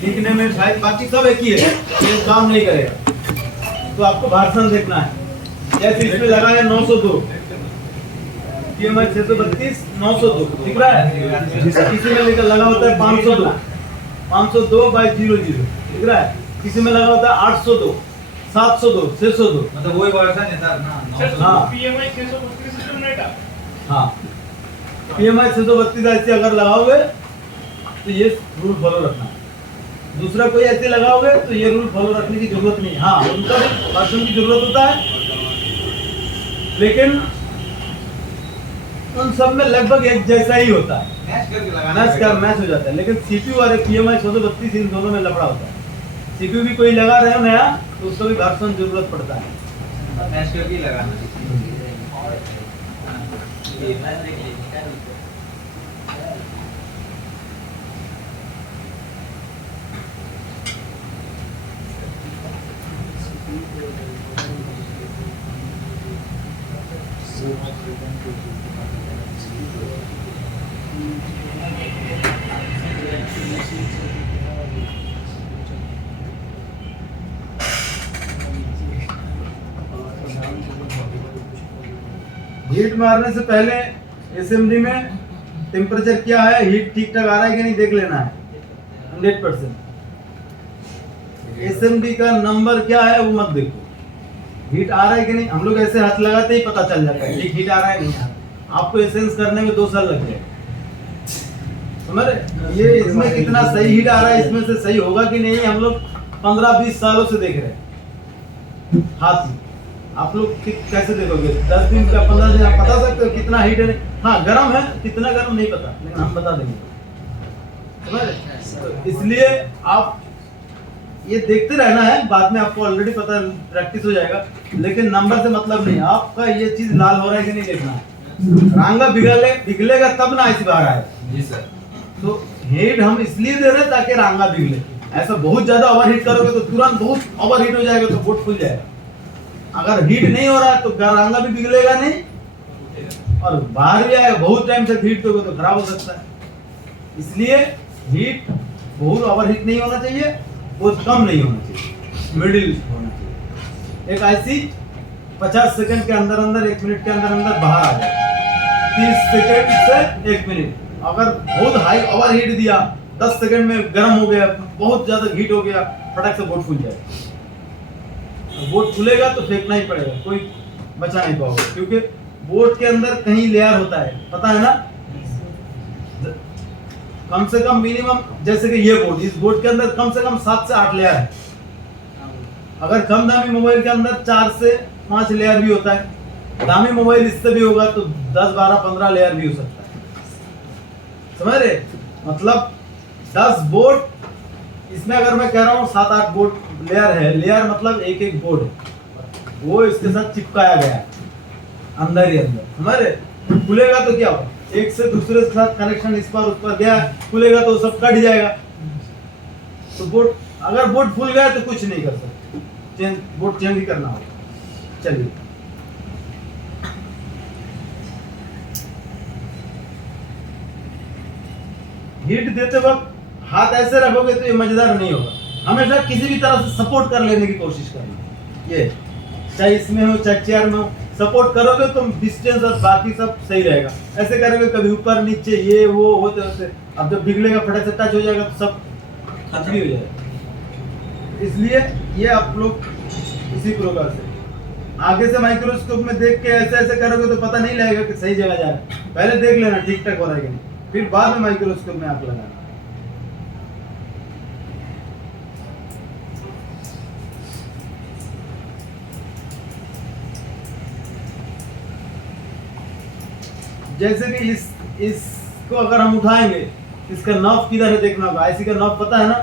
दिखने में शायद बाकी सब एक ही है, ये काम नहीं करेगा। तो आपको भाषण देखना है। जैसे इसमें लगा है 902, PMI 632 902 दिख रहा है। किसी में लगा होता है 502, 502/00 दिख रहा है। किसी में लगा होता है 802, 702, 602, मतलब वही वर्षन है सर ना। हाँ PMI 632 सिस्टम नहीं था। हाँ, PMI 632 ऐसे अगर लगाओगे तो ये रूल फॉलो रखना है। दूसरा कोई ऐसे लगाओगे तो ये रूल फॉलो रखने की जरूरत नहीं है। हाँ, उनका भी भाषण की जरूरत होता है, लेकिन उन सब में लगभग एक जैसा ही होता है। मैच करके लगाना मैच हो जाता है। लेकिन CPU और PMI 632 इन दोनों में लफड़ा होता है। CPU भी कोई लगा रहे हो नया तो उसको भी भाषण जरूरत पड़ता है। मैच करके ही लगाना। हीट मारने से पहले SMD में टेम्परेचर क्या है, हीट ठीक ठाक आ रहा है कि नहीं देख लेना है 100%। SMD का नंबर क्या है वो मत देखो, हीट आ रहा है कि नहीं। हम लोग ऐसे हाथ लगाते ही पता चल जाता है हीट आ रहा है नहीं आ रहा है। आपको एसेंस करने में 2 साल लग जाएगा, समझ रहे। ये इसमें कितना सही हीट आ रहा है, इसमें से सही होगा कि नहीं, हम लोग 15-20 सालों से देख रहे हैं हाथ में। आप लोग कैसे देखोगे 10 दिन का 15 दिन आप बता सकते हो कितना हीट है। हाँ गर्म है, कितना गर्म नहीं पता, लेकिन हम बता देंगे, समझ रहे। तो इसलिए आप ये देखते रहना है, बाद में आपको ऑलरेडी पता प्रैक्टिस हो जाएगा। लेकिन नंबर से मतलब नहीं, आपका ये चीज लाल हो रहा है कि नहीं देखना है। रांगा बिगलेगा तब ना ऐसी बाहर आए। जी सर। तो हीट हम इसलिए दे रहे हैं ताकि रांगा बिगले। ऐसा बहुत ज्यादा ओवर हीट करोगे तो तुरंत बहुत ओवर हीट हो जाएगा तो बोट फूल जाएगा। अगर हीट नहीं हो रहा है तो रांगा भी बिगलेगा नहीं और बाहर भी आएगा। बहुत टाइम से हीट दोगे तो खराब हो सकता है। इसलिए हीट बहुत ओवर हीट नहीं होना चाहिए, बहुत कम नहीं होना चाहिए, मिडिल होना चाहिए। एक ऐसी 50 सेकंड के अंदर अंदर 1 मिनट के अंदर अंदर बाहर आ जाए। 30 सेकंड से 1 मिनट। अगर बहुत हाई ओवर हीट दिया 10 सेकंड में गर्म हो गया, बहुत ज्यादा हीट हो गया, फटक से बोट फूल जाएगा। बोट फूलेगा तो फेंकना ही पड़ेगा, कोई बचा नहीं पाओगे। क्योंकि बोट के अंदर कहीं लेयर होता है, पता है ना। कम से कम मिनिमम, जैसे कि ये बोट, इस बोट के अंदर कम से कम 7 से 8 लेयर है। अगर कम दामी मोबाइल के अंदर 4 से 5 लेयर भी होता है, दामी मोबाइल इससे भी होगा तो 10, 12, 15 लेयर भी हो सकता है, समझ रहे। मतलब 10 बोट, इसमें अगर मैं कह रहा हूँ 7-8 बोट लेयर है। लेयर मतलब एक बोर्ड है, वो इसके साथ चिपकाया गया अंदर ही अंदर, समझ रहे। खुलेगा तो क्या होगा, एक से दूसरे के साथ कनेक्शन इस पर उस पर गया, खुलेगा तो सब कट जाएगा। तो बोट, अगर बोट फूल गया तो कुछ नहीं कर सकते, बोट चेंज ही करना होगा। चलिए, हीट देते वक्त हाथ ऐसे रखोगे तो ये मजेदार नहीं होगा। हमेशा किसी भी तरह से सपोर्ट कर लेने की कोशिश करना। ये चाहे इसमें हो चाहे चेयर में हो, सपोर्ट करोगे तो डिस्टेंस और बाकी सब सही रहेगा। ऐसे करोगे कभी ऊपर नीचे ये वो होते होते, अब जब बिगड़ेगा फटक से टच हो जाएगा तो सब खतरी हो जाएगा। इसलिए ये आप लोग इसी प्रकार से आगे से माइक्रोस्कोप में देख के ऐसे ऐसे करोगे तो पता नहीं लगेगा कि सही जगह जा रहा है। पहले देख लेना ठीक ठाक हो रहा है कि नहीं, फिर बाद में माइक्रोस्कोप में आप लगाना। जैसे कि इसको अगर हम उठाएंगे, इसका नॉब किधर है देखना होगा। IC का नॉब पता है ना,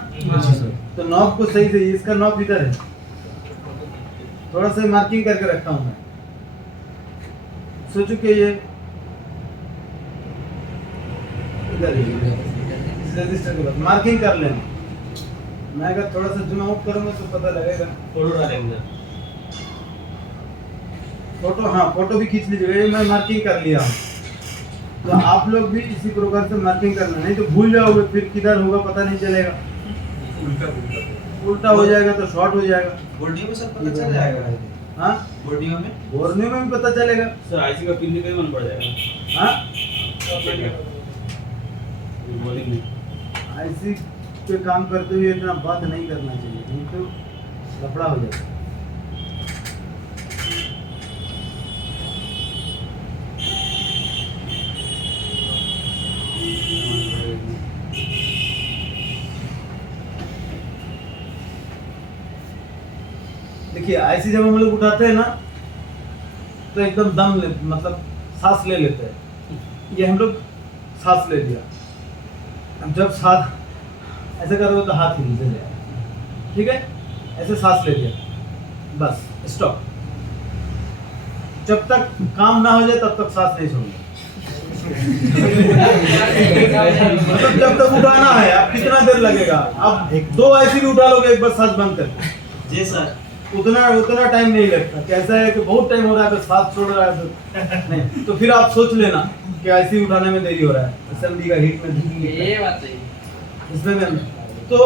तो नॉब को सही से, इसका नॉब किधर है, थोड़ा सा मार्किंग करके रखता हूं मैं। सोचो कि ये इधर रजिस्टर के बाद मार्किंग कर लेना। मैं अगर थोड़ा सा जूम आउट करूंगा तो पता लगेगा। फोटो डालेंगे, फोटो, हाँ फोटो भी खींच लीजिएगा। ये मैं मार्किंग कर लिया हूँ, तो आप लोग भी इसी प्रकार से मार्किंग करना, नहीं तो भूल जाओगे, फिर किधर होगा पता नहीं चलेगा। उल्टा उल्टा हो जाएगा तो शॉर्ट हो जाएगा। बोर्डियो में सब पता चल जाएगा। हाँ, बोर्डियो में बोर्नियो में भी पता चलेगा। सर आईसी का पिन भी कहीं मन पड़ जाएगा। हाँ, बोलिंग में आईसी पे काम करते हुए इतना बात नहीं करना चाहिए, नहीं तो लफड़ा हो जाएगा। देखिए आईसी जब हम लोग उठाते हैं ना तो एकदम मतलब सांस ले लेते हैं। ये हम लोग सांस ले लिया, अब जब सांस ऐसे करोगे तो हाथ हिल जाएगा, ठीक है? ऐसे सांस ले लिया, बस स्टॉप। जब तक काम ना हो जाए तब तक सांस नहीं छोड़ना। मतलब जब तक उठाना है, अब कितना देर लगेगा? अब 2 आईसी भी उठा लोगे एक बार सांस बंद करके। जी सर। उतना टाइम नहीं लगता। कैसा है कि बहुत टाइम हो रहा है तो सांस छोड़ रहा है तो नहीं, तो फिर आप सोच लेना कि आईसी उठाने में देरी हो रहा है, एसएमडी का हीट में ये बात सही है। इसमें तो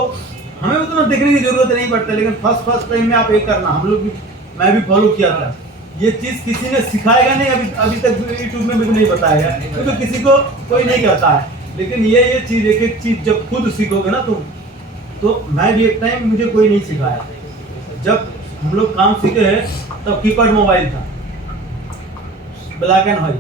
हमें उतना देखने की जरूरत नहीं पड़ता, लेकिन फर्स्ट टाइम में आप एक करना। हम लोग भी, मैं भी फॉलो किया था। ये चीज किसी ने सिखाएगा नहीं, अभी तक यूट्यूब में भी नहीं बताया, क्योंकि किसी को कोई नहीं करता है। लेकिन ये चीज एक चीज जब खुद सीखोगे ना तुम, तो मैं भी एक टाइम मुझे कोई नहीं सिखाया। जब हम लोग काम सीखे हैं तब कीपैड मोबाइल था, ब्लैक एंड व्हाइट,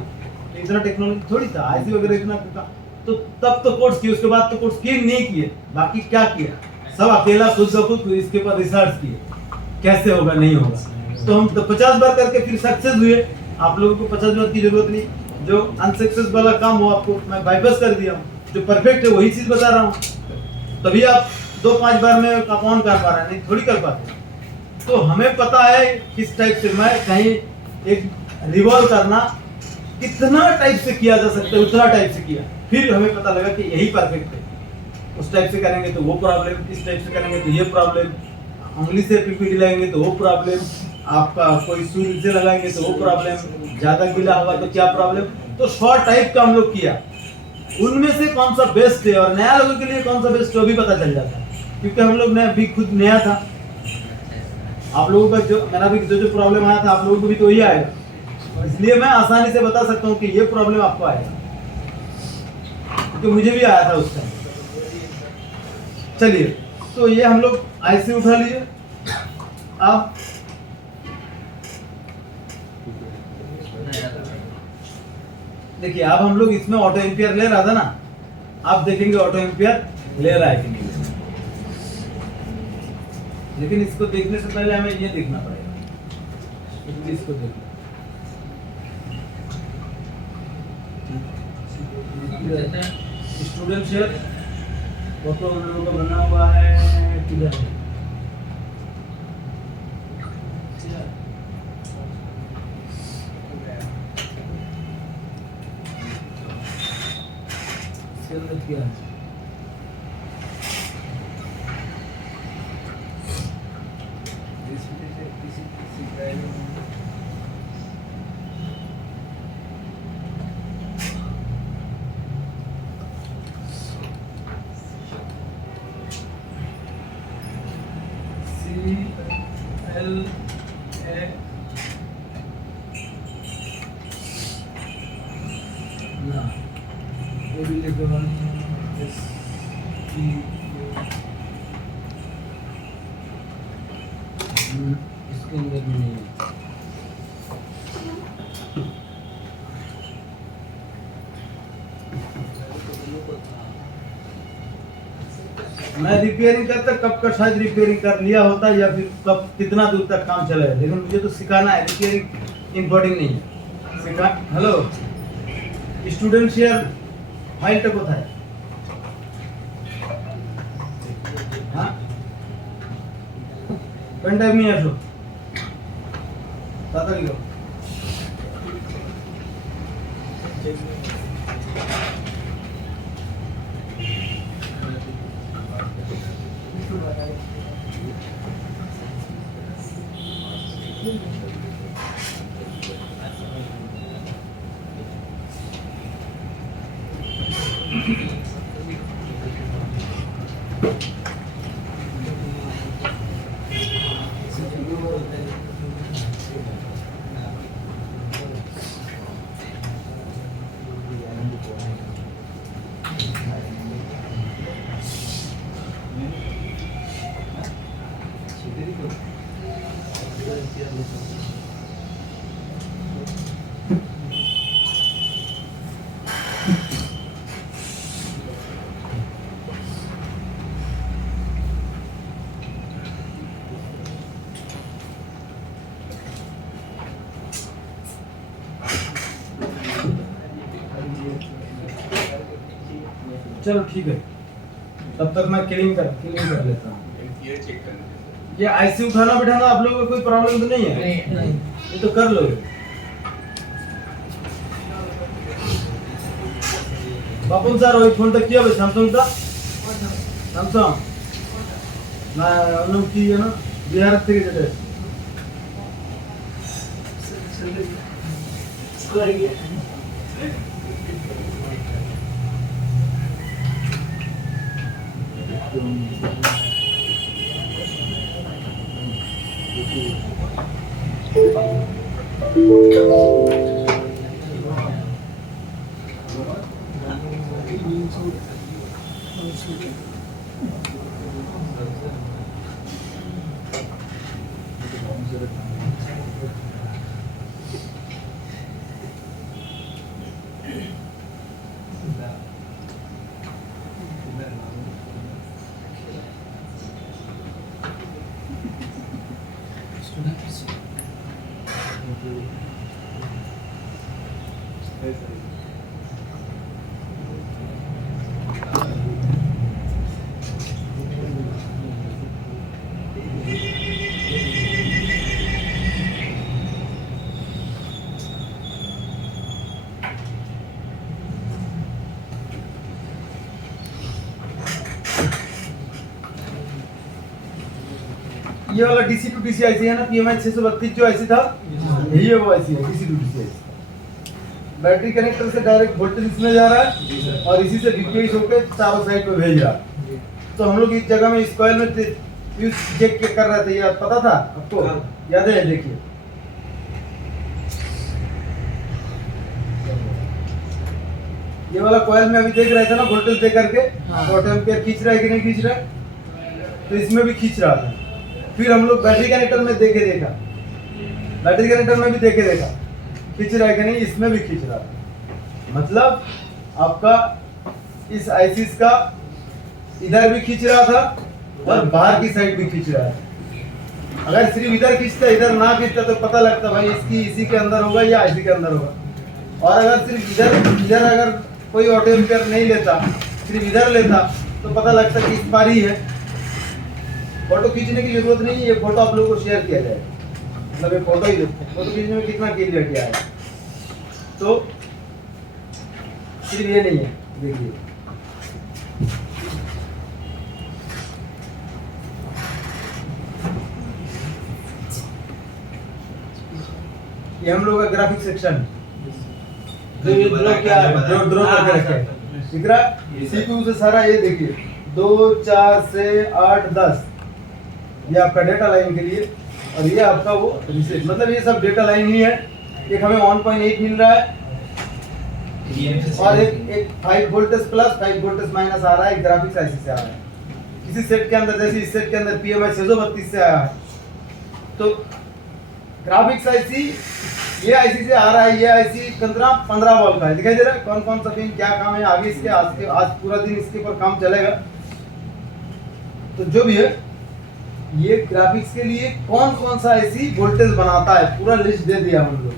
इतना टेक्नोलॉजी थोड़ी था, आईसी वगैरह इतना था। तो तब तो कोर्स किए, उसके बाद तो कोर्स किए नहीं किए, बाकी क्या किया, सब अकेला खुद इसके ऊपर रिसर्च किए कैसे होगा नहीं होगा। तो हम तो 50 बार करके फिर सक्सेस हुए। आप लोगों को 50 बार की जरूरत नहीं, जो अनसक्सेस वाला काम हो आपको मैं बाईपास कर दिया हूँ, जो परफेक्ट है वही चीज बता रहा हूँ। तभी आप 2-5 बार में आप ऑन कर पा रहे हैं, नहीं थोड़ी कर पाते। तो हमें पता है किस टाइप से मैं कहीं एक रिवॉल्व करना कितना टाइप से किया जा सकता है, उतना टाइप से किया। फिर हमें पता लगा कि यही परफेक्ट है। उस टाइप से करेंगे तो वो प्रॉब्लम, इस टाइप से करेंगे तो ये प्रॉब्लम, उंगली से पीपीटी लगाएंगे तो वो प्रॉब्लम, आपका कोई सुई से लगाएंगे तो वो प्रॉब्लम, ज्यादा गीला होगा तो क्या प्रॉब्लम। तो शॉर्ट टाइप का हम लोग किया, उनमें से कौन सा बेस्ट है और नया लोगों के लिए कौन सा बेस्ट है वो भी पता चल जाता है, क्योंकि हम लोग ने अभी खुद नया था। आप लोगों का जो मेरा भी जो प्रॉब्लम आया था आप लोगों को भी तो वही आएगा, इसलिए मैं आसानी से बता सकता हूँ कि ये प्रॉब्लम आपको आएगा, क्योंकि मुझे भी आया था उस टाइम। चलिए, तो ये हम लोग आईसी उठा लिए। अब देखिए, अब हम लोग इसमें ऑटो एम्पियर ले रहा था ना, आप देखेंगे ऑटो एम्पियर ले रहा है कि नहीं। लेकिन इसको देखने से पहले हमें ये देखना पड़ेगा, इसको देखना। स्टूडेंट शेयर फोटो हम लोगों का बना हुआ है किधर है? क्या है? इसके अंदर भी नहीं है। मैं रिपेयरिंग करता कब का शायद रिपेयरिंग कर लिया होता, या फिर कब कितना दूर तक काम चला है, लेकिन मुझे तो सिखाना है। रिपेयरिंग इंपॉर्टेंट नहीं है, सिखा। हेलो स्टूडेंट शेयर फाइल टा कोথায়? हाँ, पेन ड्राइव নিয়ে আসো তাড়াতাড়ি করো। चलो ठीक है, तब तक मैं क्लीन कर लेता हूँ। ये चेक करना ये आईसी उठाना बिठाना आप लोगों को कोई प्रॉब्लम तो नहीं है? ये तो कर लोगे। बापन सर ওই ফোনটা কি হবে স্যামসাংটা? স্যামসাং না অন্য কি জানো বিহার থেকে যেটা এসেছে। ये वाला डीसी टू डीसी आईसी है ना, पीएमआई 632 जो आईसी था, यही है वो आईसी है, DC to DC IC. Battery connector से डायरेक्ट वोल्टेज इसमें जा रहा है और इसी से वीपीआई होकर चारों साइड पे भेज रहा है। तो हम लोग इस जगह में इस कॉइल में फ्यूज चेक कर रहे थे, याद पता था आपको? याद है? देखिए ये वाला कॉइल में अभी देख रहे थे ना, वोल्टेज दे करके ऑटो एम्पियर खींच रहा है कि नहीं खींच रहा है, तो इसमें भी खींच रहा था। फिर हम लोग बैटरी कनेक्टर में देखा, बैटरी कनेक्टर में भी देखा खींच रहा है कि नहीं, इसमें भी खींच रहा था। मतलब आपका इस आईसीस का इधर भी खींच रहा था और बाहर की साइड भी खींच रहा है। अगर सिर्फ इधर खींचता, इधर ना खींचता तो पता लगता भाई इसकी इसी के अंदर होगा या आईसी के अंदर होगा। और अगर सिर्फ इधर अगर कोई ऑटो एम्पियर नहीं लेता, सिर्फ इधर लेता तो पता लगता कि इस पार ही है। फोटो खींचने की जरूरत नहीं है, ये फोटो आप लोगों को शेयर किया जाएगा। मतलब ये फोटो खींचने में कितना क्लियर किया है, तो सिर्फ ये नहीं है। देखिए ये हम लोग का ग्राफिक सेक्शन जो ये ड्रॉ करके रखा है, दिख रहा है? सीपीयू से सारा ये देखिए 2 4 से 8 10 ये आपका डेटा लाइन के लिए, और ये आपका वो रिसेट, मतलब ये सब डेटा लाइन ही है। एक हमें 1.8 मिल रहा है और एक 5 वोल्टेज प्लस 5 वोल्टेज माइनस आ रहा है, ग्राफिक्स आईसी से आ रहा है। इसी सेट के अंदर, जैसे इस सेट के अंदर पीएमआई 632 से आया है, तो ग्राफिक्स आईसी ये आईसी से आ रहा है। ये आईसी 15 वोल्ट का है, दिखाई दे रहा है कौन कौन सा पिन क्या काम है। आगे इसके आज पूरा दिन इसके ऊपर काम चलेगा। तो जो भी है ये ग्राफिक्स के लिए कौन कौन सा आईसी वोल्टेज बनाता है पूरा लिस्ट दे दिया हम लोग।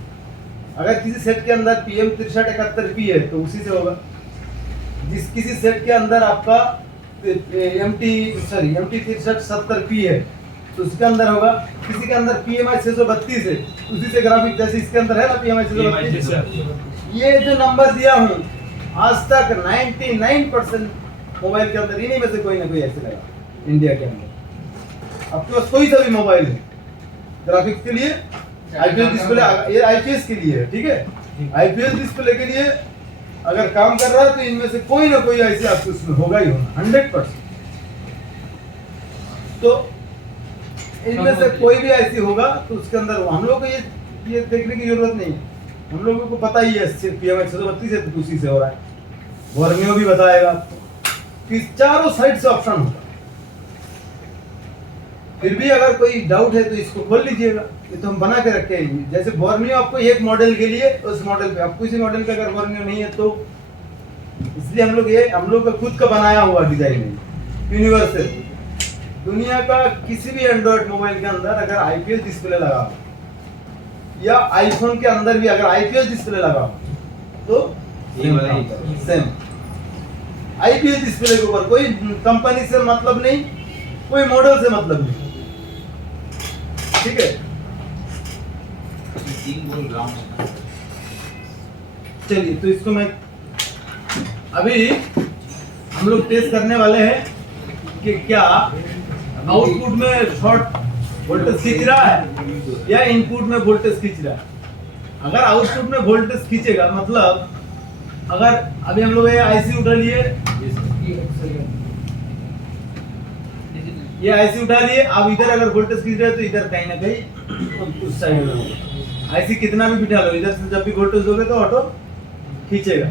अगर किसी सेट के अंदर PM 6371P है तो उसी से होगा। किसी सेट के अंदर आपका MT 6370P है तो उसके अंदर होगा। किसी के अंदर PMI 632 है उसी से ग्राफिक, जैसे इसके अंदर है ना PMI 632। ये जो नंबर दिया हूँ आज तक 99% मोबाइल के अंदर इन्हीं में से कोई ना कोई ऐसे लगा इंडिया के अंदर। आपके पास कोई सा भी मोबाइल है ग्राफिक्स के लिए, आईपीएस डिस्प्ले, ये आईपीएस के लिए है, ठीक है? आईपीएस डिस्प्ले के लिए अगर काम कर रहा है तो इनमें से कोई ना कोई आईसी आपको इसमें होगा ही होगा 100%। तो इनमें से कोई भी आईसी होगा तो उसके अंदर हम लोग को ये देखने की जरूरत नहीं है, हम लोगों को पता ही है PMI 632 है तो उसी से हो रहा है। वर्नियो भी बताएगा कि चारों साइड से ऑप्शन होगा। फिर भी अगर कोई डाउट है तो इसको खोल लीजिएगा। ये तो हम बना के रखे हैं। जैसे बोर्नियो आपको एक मॉडल के लिए उस मॉडल पे, आपको इसी मॉडल का अगर बोर्नियो नहीं है तो इसलिए हम लोग का खुद का बनाया हुआ डिजाइन है यूनिवर्सल। दुनिया का किसी भी एंड्रॉइड मोबाइल के अंदर अगर आईपीएस डिस्प्ले लगा हो या आईफोन के अंदर भी अगर आईपीएस डिस्प्ले लगा हो तो सेम आईपीएस डिस्प्ले के ऊपर कोई कंपनी से मतलब नहीं, कोई मॉडल से मतलब नहीं, ठीक है। 3 बोल ग्राउंड। चलिए तो इसको मैं अभी हम लोग टेस्ट करने वाले हैं कि क्या आउटपुट में शॉर्ट वोल्टेज खींच रहा है या इनपुट में वोल्टेज खींच रहा है। अगर आउटपुट में वोल्टेज खींचेगा मतलब अगर अभी हम लोग ये आईसी उठा लिए, ये आईसी उठा लिए, अब इधर अगर वोल्टेज खींच रहा है तो इधर कहीं ना कहीं उस साइड में होगा। आईसी कितना भी बिठा लो, इधर से जब भी वोल्टेज दोगे तो ऑटो खींचेगा।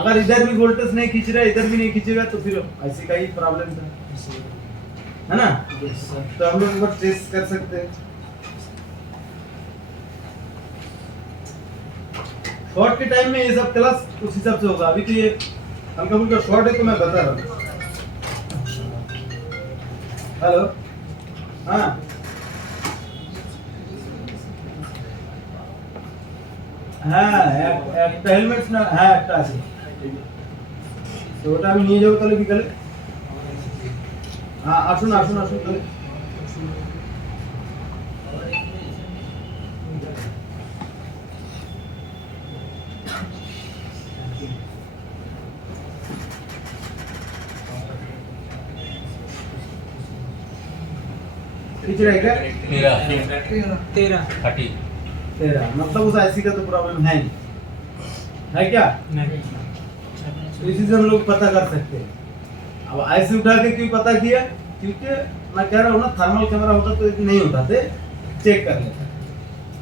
अगर इधर भी वोल्टेज नहीं खींच रहा है, इधर भी नहीं खींचेगा तो फिर आईसी का ही प्रॉब्लम था, है ना। तो हम लोग एक बार टेस्ट कर सकते हैं। शॉर्ट के टाइम में ये सब क्लास उस हिसाब से होगा। अभी तो ये हल्का फुल्का शॉर्ट है तो मैं बता रहा हूँ। हेलो, हाँ হ্যাঁ একটা হেলমেট না, হ্যাঁ একটা আছে, তো ওটা আমি নিয়ে যাবো তাহলে বিকালে। হ্যাঁ আসুন আসুন আসুন তাহলে। खींच रहा है क्या? 13 मतलब उस आईसी का तो प्रॉब्लम है नहीं, है क्या? नहीं। तो इसी से हम लोग पता कर सकते हैं। अब आईसी उठा के क्यों पता किया? क्योंकि मैं कह रहा हूँ ना, थर्मल कैमरा होता तो नहीं होता थे, चेक कर लेते।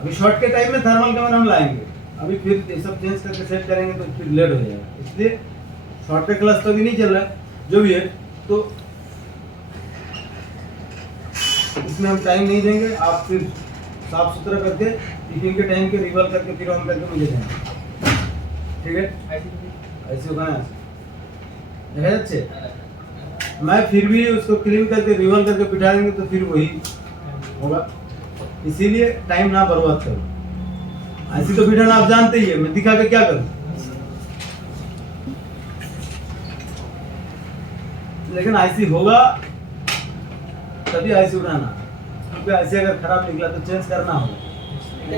अभी शॉर्ट के टाइम में थर्मल कैमरा हम लाएंगे, अभी फिर ये सब चेंज करके सेट करेंगे तो फिर लेट हो जाएगा। इसलिए शॉर्ट का क्लास तो अभी नहीं चल रहा है, जो भी है तो इसमें हम टाइम नहीं देंगे। आप फिर साफ सुथरा करके टिफिन के टाइम के रिवॉल करके फिर ऑन करके मुझे देना, ठीक है? ऐसे होगा ना, देखा जाच्छे। मैं फिर भी उसको क्लीन करके रिवॉल करके बिठा देंगे तो फिर वही होगा। इसीलिए टाइम ना बर्बाद करो। ऐसे तो बिठाना आप जानते ही है, मैं दिखा के क्या करूं। लेकिन आईसी होगा तभी आईसी उठाना, क्योंकि आईसी अगर खराब निकला तो चेंज करना होगा,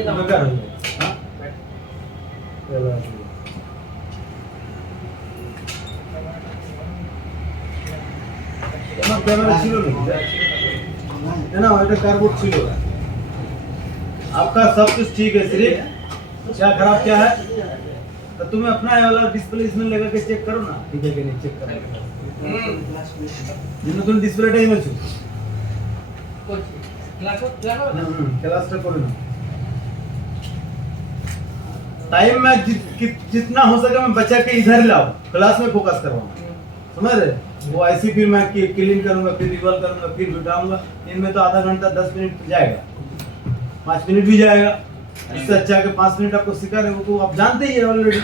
तो बेकार हो जाएगा। कैमरा ছিল ना, ওইটা কার্ডবোর্ড ছিল। आपका सब कुछ ठीक है, सिर्फ क्या खराब क्या है तो तुम्हें अपना ये वाला डिस्प्ले इसमें लगा के चेक करो ना, ठीक है कि नहीं चेक करो। जिन्होंने तुम डिस्प्ले टाइम में क्लास करो ना, टाइम में जितना हो सके मैं बचा के इधर लाओ, क्लास में फोकस करवाऊँ, समझ रहे? वो आईसी फिर मैं क्लीन करूंगा, फिर रिवॉल्व करूंगा, फिर बिठाऊंगा। इनमें तो आधा घंटा 10 मिनट जाएगा, 5 मिनट भी जाएगा। इससे अच्छा कि 5 मिनट आपको सिखा रहे, वो तो आप जानते ही है ऑलरेडी।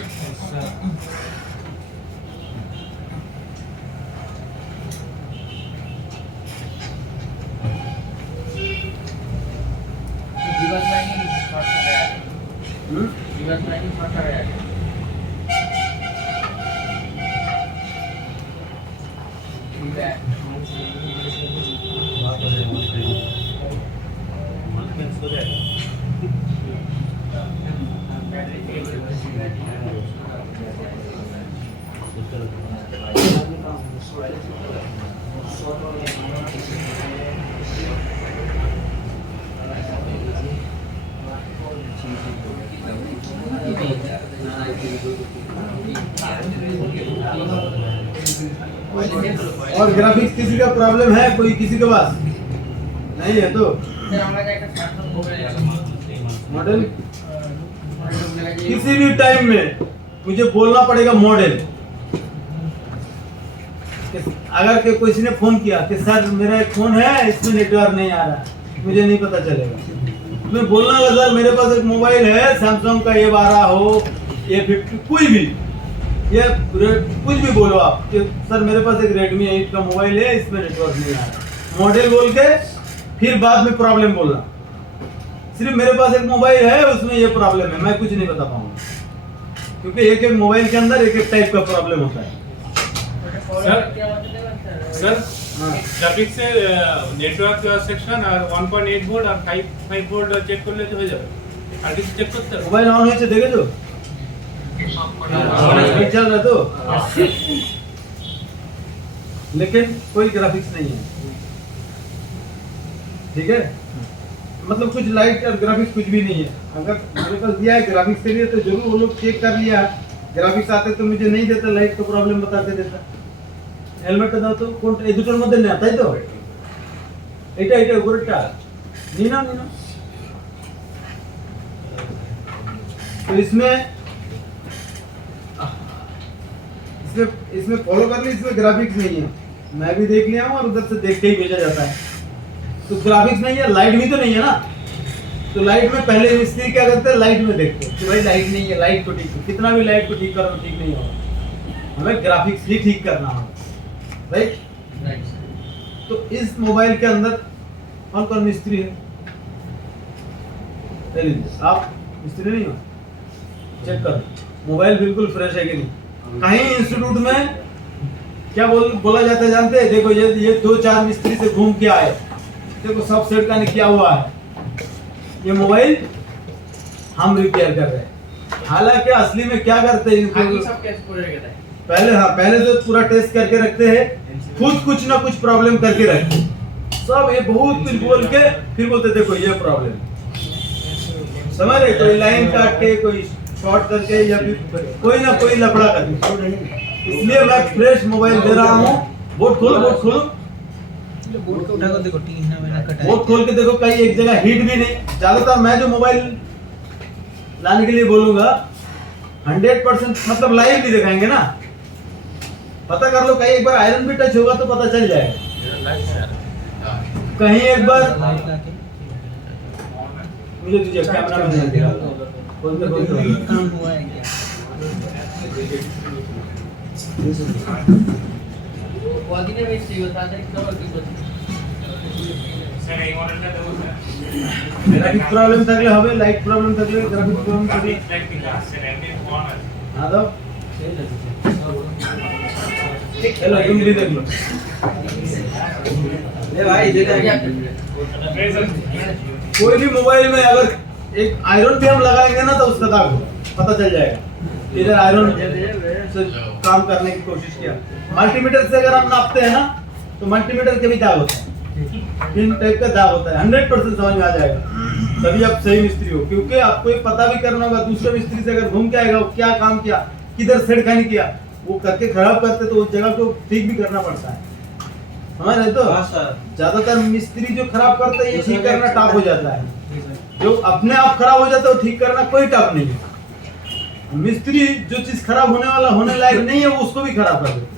और ग्राफिक्स किसी का प्रॉब्लम है कोई किसी के पास नहीं है तो मॉडल किसी भी टाइम में मुझे बोलना पड़ेगा मॉडल। अगर के किसी ने फोन किया कि सर मेरा एक फोन है इसमें नेटवर्क नहीं आ रहा, मुझे नहीं पता चलेगा। मैं बोलना लगा सर मेरे पास एक मोबाइल है सैमसंग का A12 हो A50 कोई भी ये कुछ भी बोलो आप कि सर मेरे पास एक Redmi 8 का मोबाइल है इसमें नेटवर्क नहीं आ रहा, मॉडल बोल के फिर बाद में प्रॉब्लम बोलना। सिर्फ मेरे पास एक मोबाइल है उसमें ये प्रॉब्लम है, मैं कुछ नहीं बता पाऊंगा क्योंकि एक एक मोबाइल के अंदर एक एक टाइप का प्रॉब्लम होता है। सर हाँ। ग्राफिक्स से नेटवर्क सेक्शन और 1.8 वोल्ट और 5 वोल्ट चेक कर ले तो हो जाए। আর কিছু চেক করতে হবে? मोबाइल ऑन হয়েছে দেখেছো? नेट चल रहा तो लेकिन कोई ग्राफिक्स नहीं है, ठीक है? मतलब कुछ लाइट और ग्राफिक्स कुछ भी नहीं है। अगर मेरे पास दिया है ग्राफिक्स के लिए तो जरूर वो लोग चेक कर लिया, ग्राफिक्स आते तो मुझे नहीं देता, लाइट का प्रॉब्लम बता के देता। हेलमेट दाও তো কোন এই দুটোর মধ্যে না তাই তো এটা উপরেরটা নিনা तो इसमें फॉलो कर ली, इसमें ग्राफिक्स नहीं है। मैं भी देख लिया हूँ और उधर से देख के ही भेजा जाता है। तो ग्राफिक्स नहीं है, लाइट भी तो नहीं है ना। तो लाइट में पहले मिस्त्री क्या करते हैं, लाइट में देखते हैं कि भाई लाइट नहीं है, लाइट को ठीक, कितना भी लाइट को ठीक करो ठीक नहीं होगा, हमें ग्राफिक्स ही ठीक करना होगा, राइट। तो इस मोबाइल के अंदर कौन कौन मिस्त्री है, आप मिस्त्री नहीं हो, चेक करो मोबाइल बिल्कुल फ्रेश है कि नहीं। कहीं इंस्टीट्यूट में क्या बोला जाता है जानते हैं, देखो ये 2-4 मिस्त्री से घूम के आए, देखो सब सेट का किया हुआ है, ये मोबाइल हम रिपेयर कर रहे हैं। हालांकि असली में क्या करते हैं, पहले तो पूरा टेस्ट करके रखते हैं, खुद कुछ ना कुछ प्रॉब्लम करके रखते हैं सब, ये बहुत कुछ बोल के फिर बोलते देखो ये प्रॉब्लम, समझ रहे, कोई लाइन काट के कोई शॉर्ट करके या फिर कोई ना कोई लफड़ा करके। इसलिए मैं फ्रेश मोबाइल दे रहा हूँ। बोर्ड खोलो बोर्ड खोल के देखो, कहीं एक जगह हीट भी नहीं। ज्यादातर मैं जो मोबाइल लाने के लिए बोलूंगा 100% मतलब लाइव भी दिखाएंगे ना, पता कर लो, कहीं एक बार आयरन भी टच होगा तो पता चल जाएगा। कहीं एक बार मुझे तुझे कैमरा में नहीं दिखा बोलते काम हुआ है क्या, ওদিনে বেশি বতা দেখ তো কি বলছিস স্যার এই মডেলটা দেবো স্যার, গ্রাফিক প্রবলেম থাকলে হবে, লাইট প্রবলেম থাকলে গ্রাফিক প্রবলেম থাকলে লাইট কি স্যার এমনি অন আছে হ্যাঁ দাও ঠিক চলো তুমি भी देख लो ए भाई दे दे कोई भी मोबाइल में अगर एक आयरन भी हम लगाएंगे ना तो उसका दाग पता चल जाएगा, इधर आयरन से काम करने की कोशिश किया। मल्टीमीटर से अगर हम नापते हैं ना तो मल्टीमीटर के भी दाग होता है, पिन टाइप का दाग होता है, 100% समझ में आ जाएगा, तभी आप सही मिस्त्री हो। क्योंकि आपको ये पता भी करना होगा दूसरे मिस्त्री से अगर घूम के आएगा वो क्या काम किया, किधर छेड़खानी किया, वो करके खराब करते तो उस जगह को ठीक भी करना पड़ता है, समझ रहे तो। ज्यादातर मिस्त्री जो खराब करते हैं ये ठीक करना टफ हो जाता है, जो अपने आप खराब हो जाता है वो ठीक करना कोई टफ नहीं है। मिस्त्री जो चीज खराब होने लायक नहीं है वो उसको भी खराब कर देते।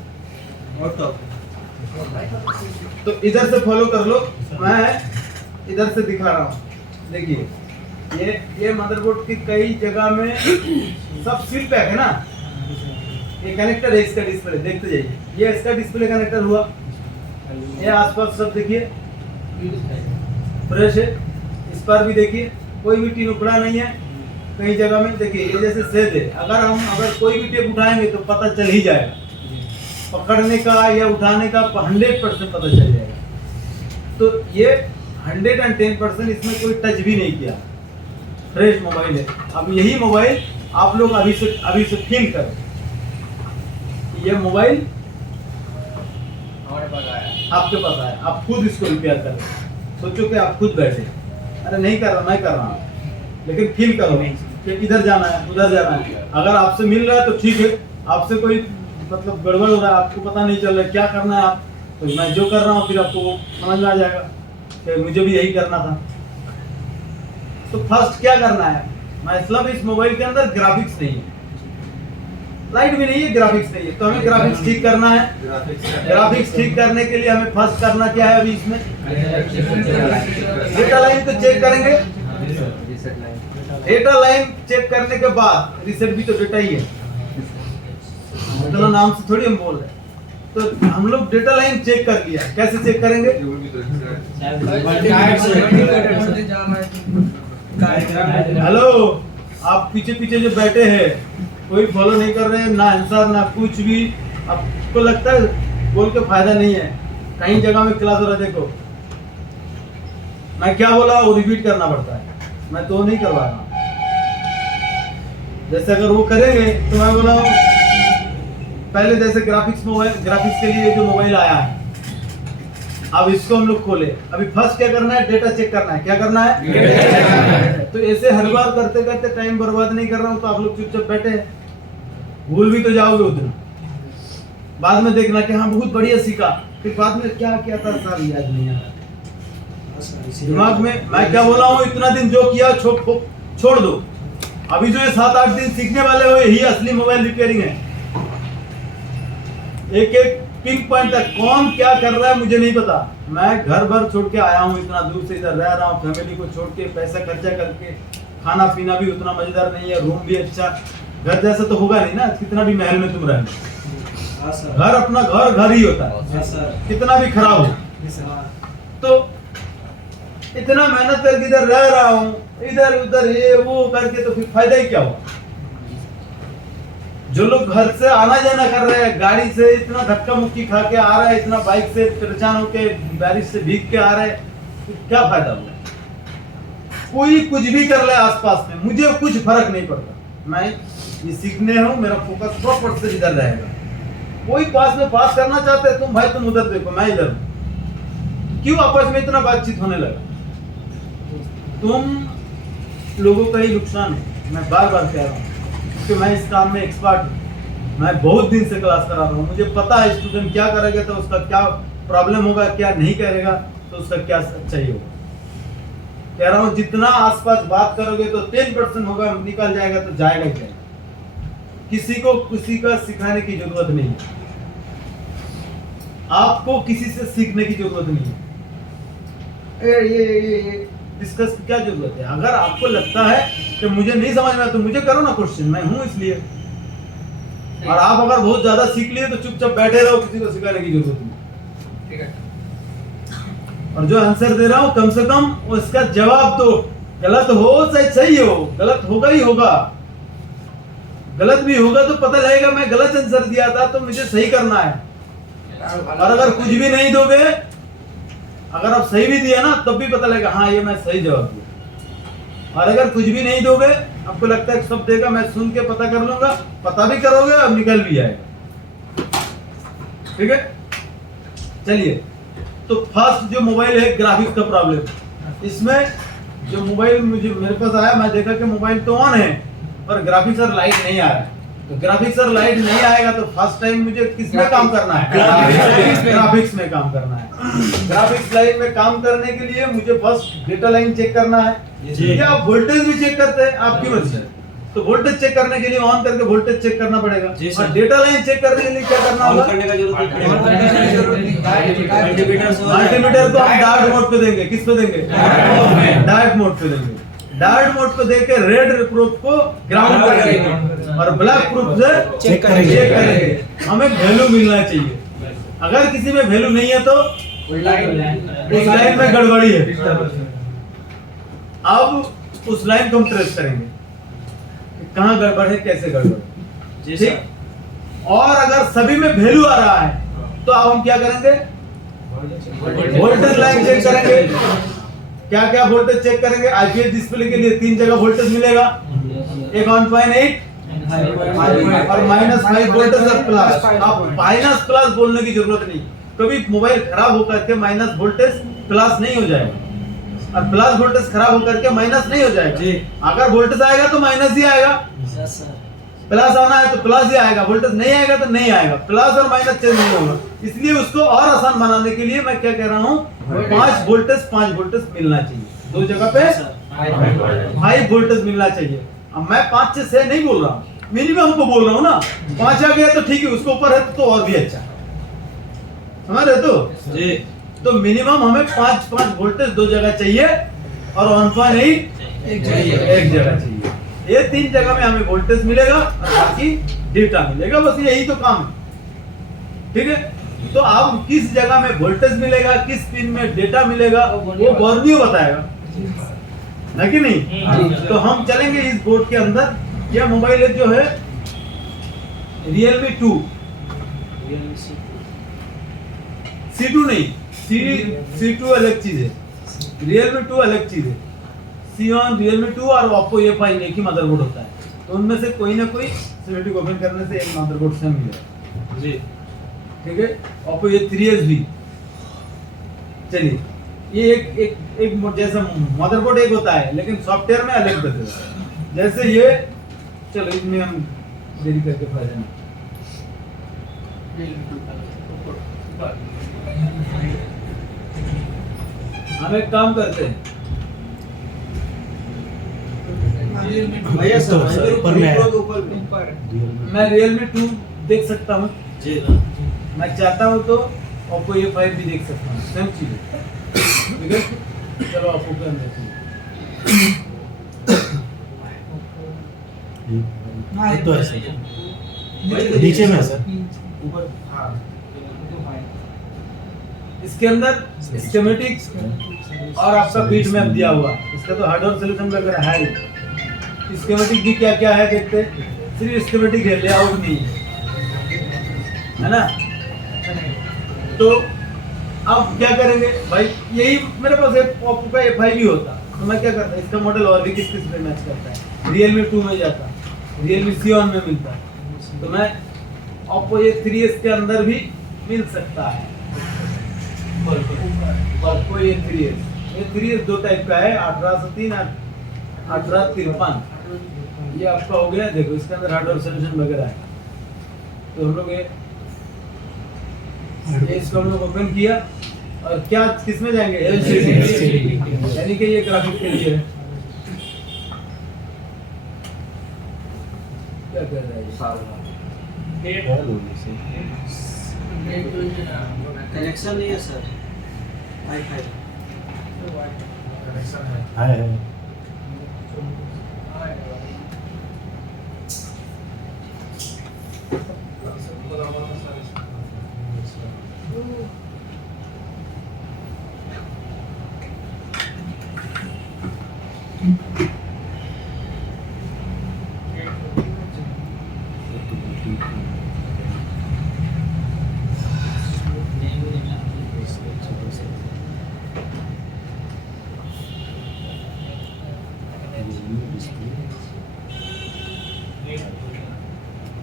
तो इधर से फॉलो कर लो, मैं इधर से दिखा रहा हूँ। देखिए ये मदरबोर्ड की कई जगह में सब सील पैक है ना, ये कनेक्टर है इसका डिस्प्ले, देखते जाइए ये इसका डिस्प्ले कनेक्टर हुआ, ये आसपास सब देखिए फ्रेश है, इस पर भी देखिए कोई भी टीन उखड़ा नहीं है, कई जगह में देखिए ये जैसे सेद है, अगर कोई भी टेप उठाएंगे तो पता चल ही जाएगा, पकड़ने का या उठाने का 100% पता चल जाएगा। तो ये 110% इसमें कोई टच भी नहीं किया, फ्रेश मोबाइल है। अब यही मोबाइल आप लोग अभी से फील करें, ये मोबाइल आपके पास आया, आप खुद इसको रिपेयर करें। सोचो कि आप खुद बैठे, अरे नहीं कर रहा, मैं कर रहा हूँ, लेकिन फील करो कि इधर जाना है उधर जाना है। अगर आपसे मिल रहा है तो ठीक है, आपसे कोई मतलब गड़बड़ हो रहा है, आपको पता नहीं चल रहा है क्या करना है आप, तो मैं जो कर रहा हूँ फिर आपको समझ में आ जाएगा कि मुझे भी यही करना था। तो फर्स्ट क्या करना है, मतलब इस मोबाइल के अंदर ग्राफिक्स नहीं है, लाइट भी नहीं है, ग्राफिक्स नहीं है, तो हमें ग्राफिक्स ठीक करना है। ग्राफिक्स ठीक करने के लिए हमें फर्स्ट करना क्या है, अभी इसमें डेटा लाइन को चेक करेंगे, डेटा लाइन चेक करने के बाद रीसेट भी तो डेटा ही है, मतलब नाम से थोड़ी हम बोल रहे हैं। तो हम लोग डेटा लाइन चेक कर लिया, कैसे चेक करेंगे? हेलो, आप पीछे पीछे जो बैठे हैं कोई फॉलो नहीं कर रहे हैं, ना आंसर ना कुछ भी, आपको लगता है बोल के फायदा नहीं है। कहीं जगह में क्लास हो रहा है, देखो मैं क्या बोला वो रिपीट करना पड़ता है, मैं तो नहीं करवा रहा। जैसे अगर वो करेंगे तो मैं बोला पहले जैसे ग्राफिक्स के लिए जो मोबाइल आया है, अब इसको हम लोग खोले, अभी फर्स्ट क्या करना है? डेटा चेक करना है। क्या करना है? तो ऐसे हर बार करते करते टाइम बर्बाद नहीं कर रहा हूँ, तो आप लोग चुपचाप बैठे हैं, भूल भी तो जाओगे उतना, बाद में देखना कि हाँ बहुत बढ़िया सीखा, फिर बाद में क्या क्या था सर याद नहीं आ रहा दिमाग में। मैं क्या बोला हूँ, इतना दिन जो किया छोड़ दो, अभी जो ये 7-8 दिन सीखने वाले हो यही असली मोबाइल रिपेयरिंग है। एक एक पिंक पॉइंट तक कौन क्या कर रहा है मुझे नहीं पता। मैं घर भर छोड़ के आया हूँ, इतना दूर से इधर रह रहा हूँ, फैमिली को छोड़ के, पैसा खर्चा करके, खाना पीना भी उतना मजेदार नहीं है, रूम भी अच्छा, घर जैसा तो होगा नहीं ना, कितना भी महल में तुम रह लो, घर अपना घर ही होता है, कितना भी खराब हो। तो इतना मेहनत करके इधर रह रहा हूँ, इधर उधर ये वो करके, तो फिर फायदा ही क्या हुआ? जो लोग घर से आना जाना कर रहे हैं, गाड़ी से इतना धक्का मुक्की खा के आ रहा है, इतना बाइक से परेशान होके बारिश से भीग के आ रहे हैं, तो क्या फायदा हुआ? कोई कुछ भी कर ले आसपास में, मुझे कुछ फर्क नहीं पड़ता, मैं ये सीखने हूँ, मेरा फोकस 100% इधर रहेगा। कोई पास में पास करना चाहते हैं तुम भाई, तुम उधर देखो, मैं इधर हूँ। क्यों आपस में इतना बातचीत होने लगा? तुम लोगों का ही नुकसान है, मैं बार बार कह रहा हूँ, कि मैं इस काम में एक्सपर्ट हूँ, मैं बहुत दिन से क्लास करा रहा हूँ, मुझे पता है स्टूडेंट क्या करेगा तो उसका क्या प्रॉब्लम होगा, क्या नहीं करेगा तो उसका क्या चाहिए होगा। कह रहा हूँ जितना आसपास बात करोगे तो 10% होगा, निकल जाएगा तो जाएगा ही जाएगा। किसी को किसी का सिखाने की जरूरत नहीं है, आपको किसी से सीखने की जरूरत नहीं है। ये डिस्कस की क्या जरूरत है? अगर आपको लगता है कि मुझे नहीं समझ में, तो मुझे करो ना क्वेश्चन, मैं हूं इसलिए। और आप अगर बहुत ज्यादा सीख लिए तो चुपचाप बैठे रहो, किसी को सिखाने की जरूरत नहीं। ठीक है। और जो आंसर दे रहा हूं कम से कम उसका जवाब दो, गलत हो चाहे सही हो, गलत होगा ही होगा, गलत भी होगा तो पता लगेगा मैं गलत आंसर दिया था तो मुझे सही करना है। और अगर कुछ भी नहीं दोगे, अगर आप सही भी दिया ना तब भी पता लगेगा हाँ ये मैं सही जवाब दिया। और अगर कुछ भी नहीं दोगे, आपको लगता है सब देगा, मैं सुन के पता कर लूंगा, पता भी करोगे और निकल भी आएगा। ठीक है, चलिए। तो फर्स्ट जो मोबाइल है ग्राफिक्स का प्रॉब्लम, इसमें जो मोबाइल मुझे मेरे पास आया, मैं देखा कि मोबाइल तो ऑन है पर ग्राफिक्स और लाइट नहीं आ रहा है। तो ग्राफिक्स और लाइट नहीं आएगा तो फर्स्ट टाइम मुझे किस में काम करना है? ग्राफिक्स में काम करना है। ग्राफिक्स लाइन में काम करने के लिए मुझे फर्स्ट डेटा लाइन चेक करना है। क्या आप वोल्टेज भी चेक करते हैं? आपकी मर्जी। तो वोल्टेज चेक करने के लिए ऑन करके वोल्टेज चेक करना पड़ेगा। और डेटा लाइन चेक करने के लिए क्या करना होगा? मल्टीमीटर को हम डार्क मोड पे देंगे। किस पे देंगे? डार्क मोड पे देंगे। डार्क मोड पे देके रेड प्रूफ को ग्राउंड करेंगे और ब्लैक प्रूफ से चेक करेंगे। हमें वैल्यू मिलना चाहिए। अगर किसी में वैल्यू नहीं है तो उस लाइन में गड़बड़ी है। अब उस लाइन को हम ट्रेस करेंगे, कहाँ गड़बड़ है, कैसे गड़बड़। ठीक। और अगर सभी में वैल्यू आ रहा है तो अब हम क्या करेंगे? वोल्टेज लाइन चेक करेंगे। क्या क्या वोल्टेज चेक करेंगे? आईपीएस डिस्प्ले के लिए 3 जगह वोल्टेज मिलेगा, एक 1.8 और -5 वोल्टेज और प्लस। अब माइनस प्लस बोलने की जरूरत नहीं, कभी मोबाइल खराब होकर के माइनस वोल्टेज प्लस नहीं हो जाएगा और प्लस वोल्टेज खराब होकर के माइनस नहीं हो जाएगा। अगर वोल्टेज आएगा तो माइनस ही आएगा, प्लस आना है तो प्लस ही आएगा, वोल्टेज नहीं आएगा तो नहीं आएगा, प्लस और माइनस चेंज नहीं होगा। इसलिए उसको और आसान बनाने के लिए मैं क्या कह रहा हूँ, 5 वोल्टेज मिलना चाहिए। 2 जगह पे 5 वोल्टेज मिलना चाहिए। अब मैं 5 से 6 नहीं बोल रहा हूँ, मिनिमम को बोल रहा हूँ ना। 5 आ गया तो ठीक है, उसके ऊपर है तो और भी अच्छा, समझ रहे तो जी। तो मिनिमम हमें 5 वोल्टेज 2 जगह चाहिए और 1.8 एक जगह एक जगह चाहिए। ये 3 जगह में हमें वोल्टेज मिलेगा और बाकी डेटा मिलेगा, बस यही तो काम है। ठीक है, तो अब किस जगह में वोल्टेज मिलेगा, किस पिन में डेटा मिलेगा, वो बोर्नियो बताएगा, है कि नहीं? तो हम चलेंगे इस बोर्ड के अंदर। यह मोबाइल जो है Realme 2 C2 नहीं, C2 अलग चीज है, Realme 2 अलग चीज है। Xeon, Realme 2 और Oppo A5 एक ही मदरबोर्ड होता है, तो उनमें से कोई ना कोई सिमेटिक ओपन करने से एक मदरबोर्ड से मिलेगा जी। ठीक है, Oppo A3s भी। चलिए, ये एक जैसा मदरबोर्ड एक होता है, लेकिन सॉफ्टवेयर में अलग होता है। जैसे ये, चलो इसमें हम देरी करके फायदा नहीं। हम एक काम करते हैं, भैया सर ऊपर में है। मैं Realme 2 देख सकता हूँ, जी मैं चाहता हूँ तो Oppo A5 भी देख सकता हूँ, सेम चीज है। ठीक है, चलो Oppo के अंदर तो है सर, नीचे में है सर। ऊपर हाँ इसके अंदर स्कीमेटिक और आपका बीट मैप दिया हुआ है। इसका तो हार्डवेयर सॉल्यूशन वगैरह है ही। स्कीमेटिक भी क्या क्या है देखते हैं। सिर्फ स्कीमेटिक है, लेआउट नहीं है ना। तो अब क्या करेंगे भाई, यही मेरे पास एक Oppo का A5 भी होता तो मैं क्या करता, इसका मॉडल और भी किस पे मैच करता है, Realme 2 में जाता, Realme Xeon में मिलता, तो मैं Oppo A3s के अंदर भी मिल सकता है। Oppo A3s दो टाइप का है, 1803 और 1853। ये आपका हो गया, देखो इसके अंदर हार्डवेयर सॉल्यूशन वगैरह है। तो हम लोग ये इसको हम लोग ओपन किया और क्या किस में जाएंगे, LCD, यानी कि ये ग्राफिक के लिए है। क्या कर रहा है, कनेक्शन नहीं है सर, वाईफाई है।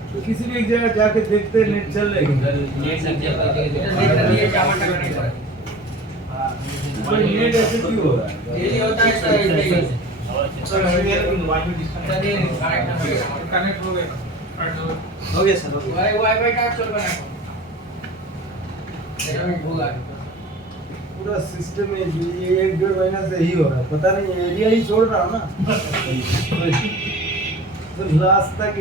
तो किसी भी एक जगह जाके देखते नेट चल रही है। नेट ऐसे क्यों हो रहा है? हो गया सर, हो गया। पूरा सिस्टम में ये 1-1.5 महीना से ही हो रहा है, पता नहीं एरिया ही छोड़ रहा हूँ ना। तो लास्ट तक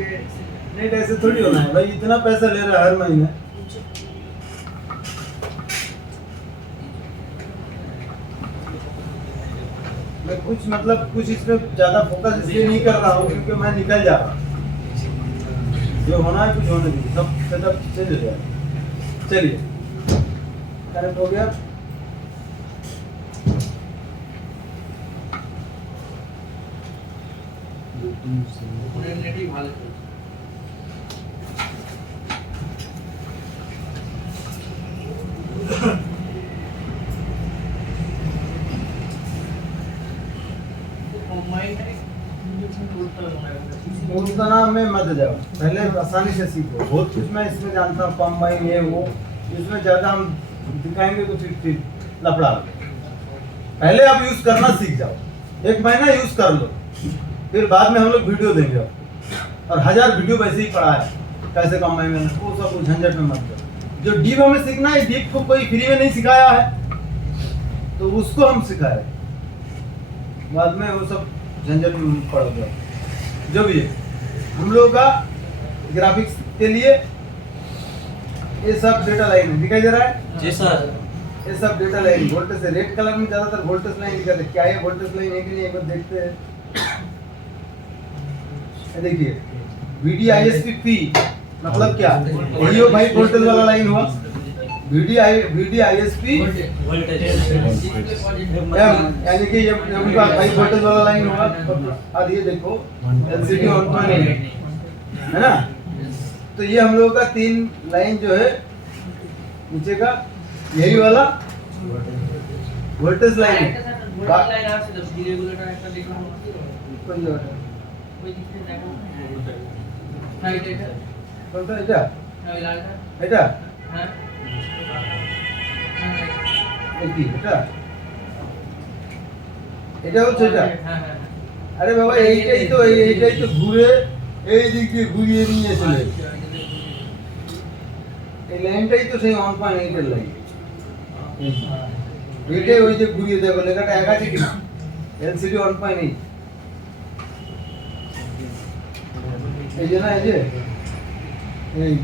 नेट ऐसे थोड़ी होना है भाई, इतना पैसा ले रहा है हर महीने। मैं कुछ इसमें ज्यादा फोकस इसलिए नहीं कर रहा हूँ क्योंकि मैं निकल जा रहा हूँ। जो होना है कुछ होने दीजिए, सब सेटअप चेंज हो जाएगा। चलिए, कनेक्ट हो गया। उसका नाम में मत जाओ, पहले आसानी से सीखो। बहुत कुछ मैं इसमें जानता हूँ, कंबाइन ये वो, इसमें ज्यादा हम दिखाएंगे तो फिर लफड़ा। पहले आप यूज करना सीख जाओ, 1 महीना यूज कर लो, फिर बाद में हम लोग वीडियो देंगे। और 1000 वीडियो वैसे ही पड़ा है कैसे कंबाइन में, वो सब कुछ झंझट में मत करो। जो डीप हमें सीखना है, डीप को कोई फ्री में नहीं सिखाया है, तो उसको हम सिखाए, बाद में वो सब झंझट में पड़ गया। जो भी है, हम लोगों का ग्राफिक्स के लिए ये सब डेटा लाइन है, दिखाई दे रहा है जी सर। ये सब डेटा लाइन वोल्टेज है। रेड कलर में ज्यादातर वोल्टेज लाइन दिखाते हैं। क्या ये वोल्टेज लाइन है कि नहीं, एक बार देखते हैं। ये देखिए VDISP मतलब क्या, यही हो भाई वोल्टेज वाला लाइन हुआ। VDISP यानी कि ये उनका हाई वोल्टेज वाला लाइन होगा। और ये देखो LCD 1.8 है ना। तो ये हम लोगों का 3 लाइन जो है नीचे का यही वाला वोल्टेज लाइन है। কোনটা এটা এটা কি এটা এটা হচ্ছে এটা। আরে বাবা এইটাই তো ঘুরে এই দিক দিয়ে ঘুরিয়ে নিয়ে চলে, এই লাইনটাই তো সেই 1.8 এর লাইন। এইটাই ওই যে ঘুরিয়ে দেখো লেখাটা এক আছে কিনা, LCD 1.8 এই যে না, এই যে এই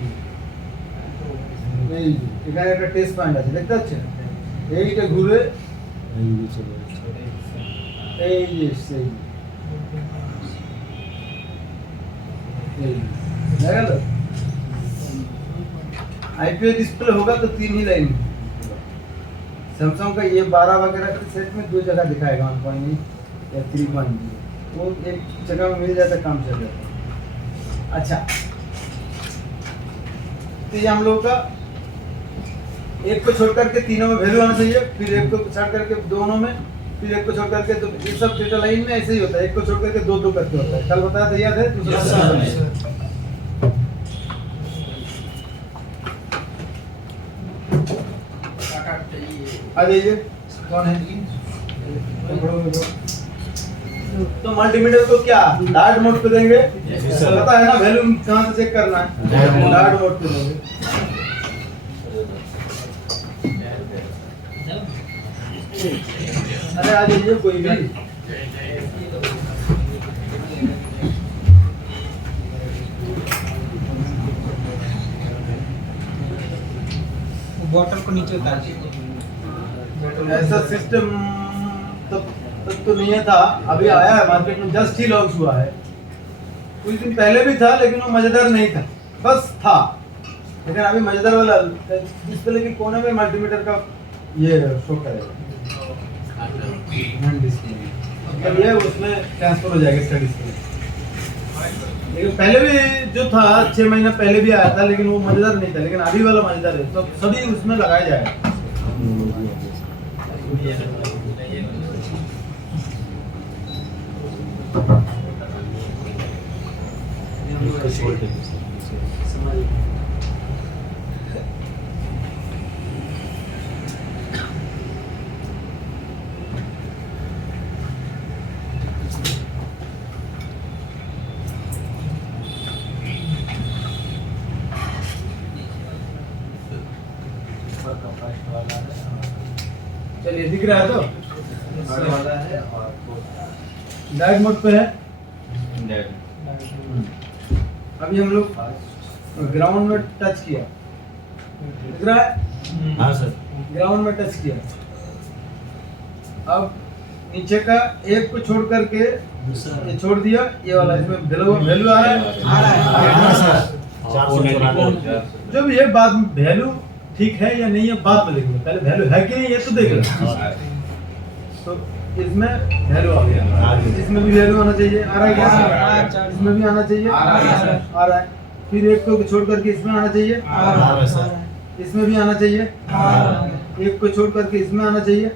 এখানে একটা টেস্ট পয়েন্ট আছে দেখতে পাচ্ছেন, এইটা ঘুরে এই যে সেই দেখা গেল। IPS डिस्प्ले होगा तो 3 ही लाइन। सैमसंग का ये 12 वगैरह के सेट में 2 जगह दिखाएगा 1.8 या 3.0, वो एक जगह में मिल जाता, काम चल जाता। अच्छा तो ये हम लोग का एक को छोड़ करके तीनों में वैल्यू आना चाहिए, फिर एक को छोड़ करके दोनों में, फिर एक को छोड़ करके तो ये सब डेटा लाइन में ऐसे ही होता है। एक को छोड़ करके 2 करके होता है। कल बताया था, याद है? आ जाइए, कौन है? तो मल्टीमीटर को क्या डार्ट मोड पे देंगे, पता है ना वैल्यू कहाँ से चेक करना है, डार्ट मोड पे देंगे। अरे आ जाइए कोई भी। बॉटल को नीचे उतार दीजिए। ऐसा सिस्टम तब तो नहीं था, अभी आया है मार्केट में, जस्ट ही लॉन्च हुआ है। कुछ दिन पहले भी था लेकिन वो मजेदार नहीं था, बस था। लेकिन अभी मजेदार वाला डिस्प्ले के कोने में मल्टीमीटर का ये शो करेगा, मतलब ये उसमें ट्रांसफर हो जाएगा इसका डिस्प्ले। लेकिन पहले भी जो था 6 महीना पहले भी आया था, लेकिन वो मजेदार नहीं था। लेकिन अभी वाला मजेदार है, तो सभी उसमें लगाया जाएगा। चलिए दिख रहा है, तो वाला है और डाइट मोड पे है। अभी हम लोग ग्राउंड में टच किया, दिख रहा है? हाँ सर। ग्राउंड में टच किया। अब नीचे का एक को छोड़ करके ये छोड़ दिया, ये वाला इसमें वैल्यू आ रहा है। जो भी है बाद में वैल्यू ठीक है या नहीं है बाद में देखेंगे, पहले वैल्यू है कि नहीं ये तो देख लें। तो इसमें वैल्यू आ गया, इसमें भी वैल्यू आना चाहिए, आ रहा है क्या? इसमें भी आना चाहिए, आ रहा है। फिर एक को छोड़ करके इसमें आना चाहिए, इसमें भी आना चाहिए। एक को छोड़ करके इसमें आना चाहिए,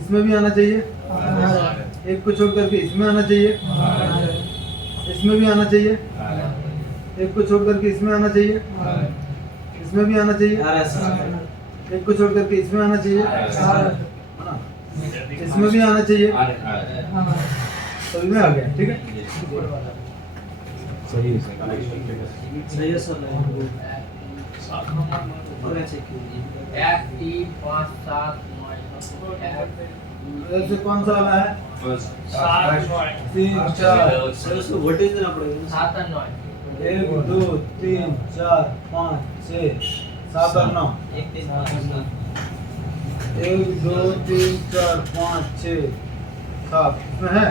इसमें भी आना चाहिए। एक को छोड़ करके इसमें आना चाहिए, इसमें भी आना चाहिए। एक को छोड़ करके इसमें आना चाहिए, इसमें भी आना चाहिए। एक को छोड़ करके इसमें आना चाहिए, इसमें भी आना चाहिए। तो इसमें आ गया, ठीक है। सही है सर। ऐसे कौन सा वाला है? 3 4 वोल्टेज देना पड़ेगा। 7 और 9 1 2 3 4 5 6 7 और 9 1 2 3 4 5 6 7 इसमें है,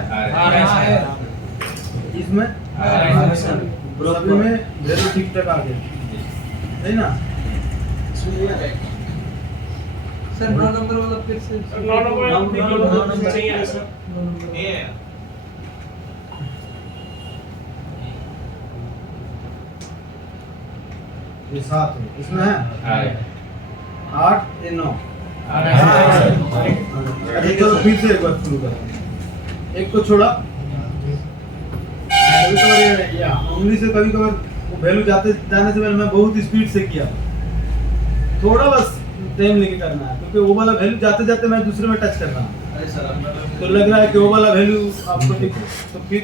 इसमें सभी में वैल्यू ठीक ठाक आ गया है ना। सर 9 नंबर वाला फिर से 9 नंबर नहीं है सर। ये ये 7 है, इसमें है 8 ये 9। अच्छा चलो फिर से एक बार शुरू करें। एक को छोड़ा, कभी कभार ये उंगली से कभी कभार वैल्यू जाने से पहले मैं बहुत स्पीड से किया, थोड़ा बस टाइम लेके करना है, क्योंकि वो वाला वैल्यू जाते जाते मैं दूसरे में टच कर रहा हूँ, तो लग रहा है कि वो वाला वैल्यू आपको दिखे, तो फिर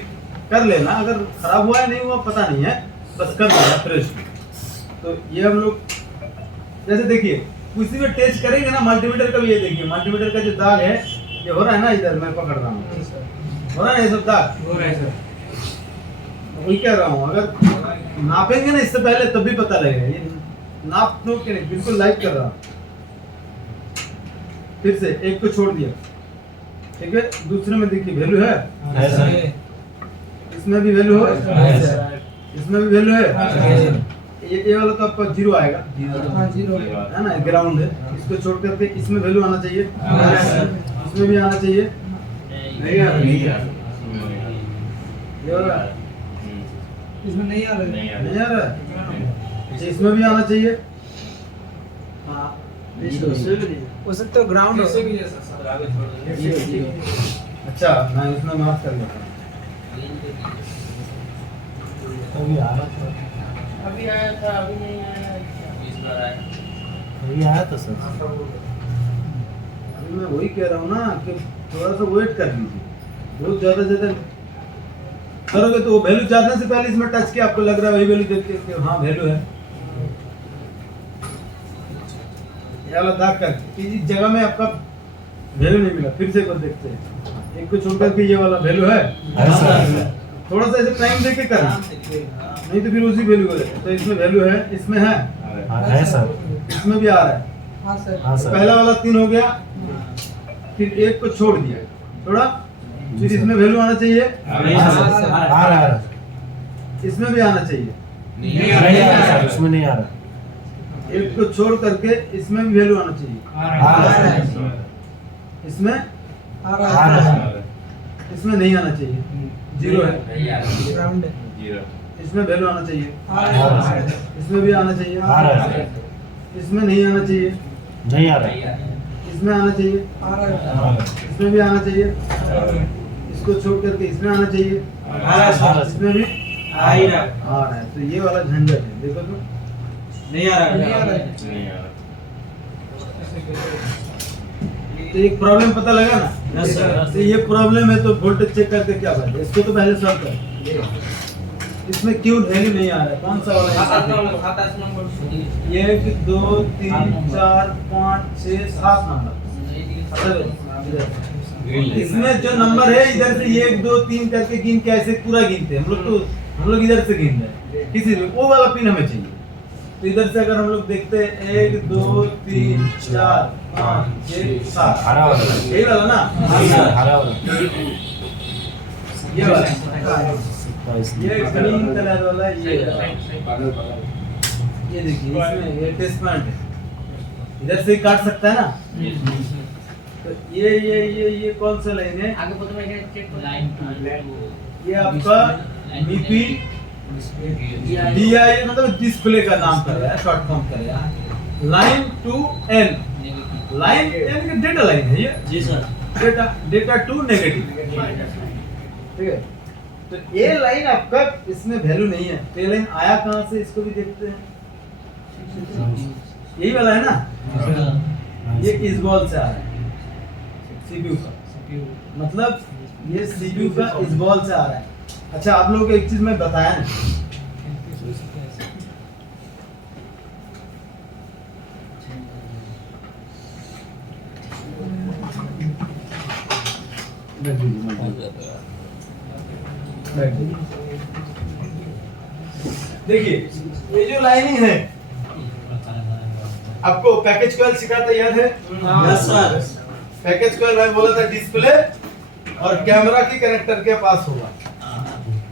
कर लेना। अगर खराब हुआ है नहीं हुआ पता नहीं है, बस कर लेना फ्रेश। तो ये हम लोग जैसे देखिए किसी में टेस्ट करेंगे ना, मल्टीमीटर का भी ये देखिए, मल्टीमीटर का जो दाग है ये हो रहा है ना, इधर मैं पकड़ रहा हूँ, हो रहा है ना ये सब दाग, हो रहा है सर। वही कह रहा हूँ, अगर नापेंगे ना इससे पहले तब भी पता लगेगा। ये नाप नो के नहीं, बिल्कुल लाइव कर रहा हूँ। फिर से एक को छोड़ दिया, ठीक है, दूसरे में देखिए वैल्यू है, इसमें भी वैल्यू है, इसमें भी वैल्यू है। ये वाला तो आपका 0 आएगा, हां 0 है ना, ग्राउंड है। इसको छोड़ करके इसमें वैल्यू आना चाहिए, इसमें भी आना चाहिए, नहीं आ रहा, ये हो रहा है, इसमें नहीं आ रहा है। नहीं आ रहा है, अच्छा इसमें भी आना चाहिए, हाँ उसमें तो ग्राउंड हो। अच्छा मैं इसमें माफ कर देता हूँ। अभी आ रहा था, अभी आया था, अभी नहीं आया। अभी आया था सर। अभी मैं वही कह रहा हूँ ना कि थोड़ा सा वेट कर लीजिए, बहुत ज्यादा करोगे तो वो वैल्यू जाने से पहले इसमें टच किया, आपको लग रहा है वही वैल्यू देख के हाँ वैल्यू है, ये वाला दाग करके इस जगह में आपका वैल्यू नहीं मिला। फिर से एक बार देखते हैं, एक को छोड़ करके ये वाला वैल्यू है, थोड़ा सा ऐसे टाइम देके करना, नहीं तो फिर उसी वैल्यू हो जाए। तो इसमें वैल्यू है, इसमें है सर, इसमें भी आ रहा है। हां सर। हाँ सर। पहला वाला 3 हो गया, फिर एक को छोड़ दिया थोड़ा, फिर इसमें वैल्यू आना चाहिए, आ रहा, इसमें भी आना चाहिए, नहीं आ रहा सर, इसमें नहीं आ रहा, एक को छोड़ करके इसमें भी वैल्यू आना चाहिए, आ रहा है, इसमें आ आ रहा रहा है। है, इसमें नहीं आना चाहिए, 0 है, ग्राउंड है। इसमें वैल्यू आना चाहिए, आ रहा है। इसमें भी आना चाहिए, आ रहा है, इसमें नहीं आना चाहिए, नहीं आ रहा, इसमें आना चाहिए, आ रहा है। इसमें भी आना चाहिए, इसको छोड़ करके इसमें आना चाहिए, इसमें भी आ ही रहा आ रहा है। तो ये वाला झंझट है, देखो तो नहीं आ रहा नहीं आ रहा है। तो एक प्रॉब्लम पता लगा ना, यस सर। तो ये प्रॉब्लम है, तो वोल्टेज चेक करके क्या बात है, इसको तो पहले सॉल्व कर। इसमें क्यों वैल्यू नहीं आ रहा है, कौन सा वाला है? 1 2 3 4 5 6 7 नंबर, इसमें जो नंबर है इधर से 1 2 3 करके गिन के ऐसे पूरा गिनते हैं हम लोग, तो हम लोग इधर से गिन रहे हैं, किसी भी वो वाला पिन हमें चाहिए। तो इधर से अगर हम लोग देखते हैं 1 2 3 4 5 6 7, हरा वाला, यही वाला ना, हरा वाला, ये वाला, ये ग्रीन कलर वाला, ये देखिए इसमें ये टेस्ट पॉइंट है, इधर से ही काट सकता है ना। तो ये कौन सा लाइन है, आगे बोलो, मैं चेक कर। ये आपका बीपी DI मतलब डिस्प्ले का नाम कर रहा है, शॉर्ट फॉर्म कर रहा है, लाइन टू N, लाइन यानी कि डेटा लाइन है ये, जी सर। डेटा टू नेगेटिव, ठीक है। तो ये लाइन आपका इसमें वैल्यू नहीं है, तो ये लाइन आया कहां से, इसको भी देखते हैं, यही वाला है ना, ये इस बॉल से आ रहा है, CPU का, मतलब ये CPU का इस बॉल से आ रहा है। अच्छा आप लोगों को एक चीज मैं बताया ना, देखिए ये जो लाइनिंग है, आपको पैकेज कॉइल सिखा था, याद है? Yes sir. पैकेज कॉइल मैं बोला था डिस्प्ले और कैमरा की कनेक्टर के पास होगा,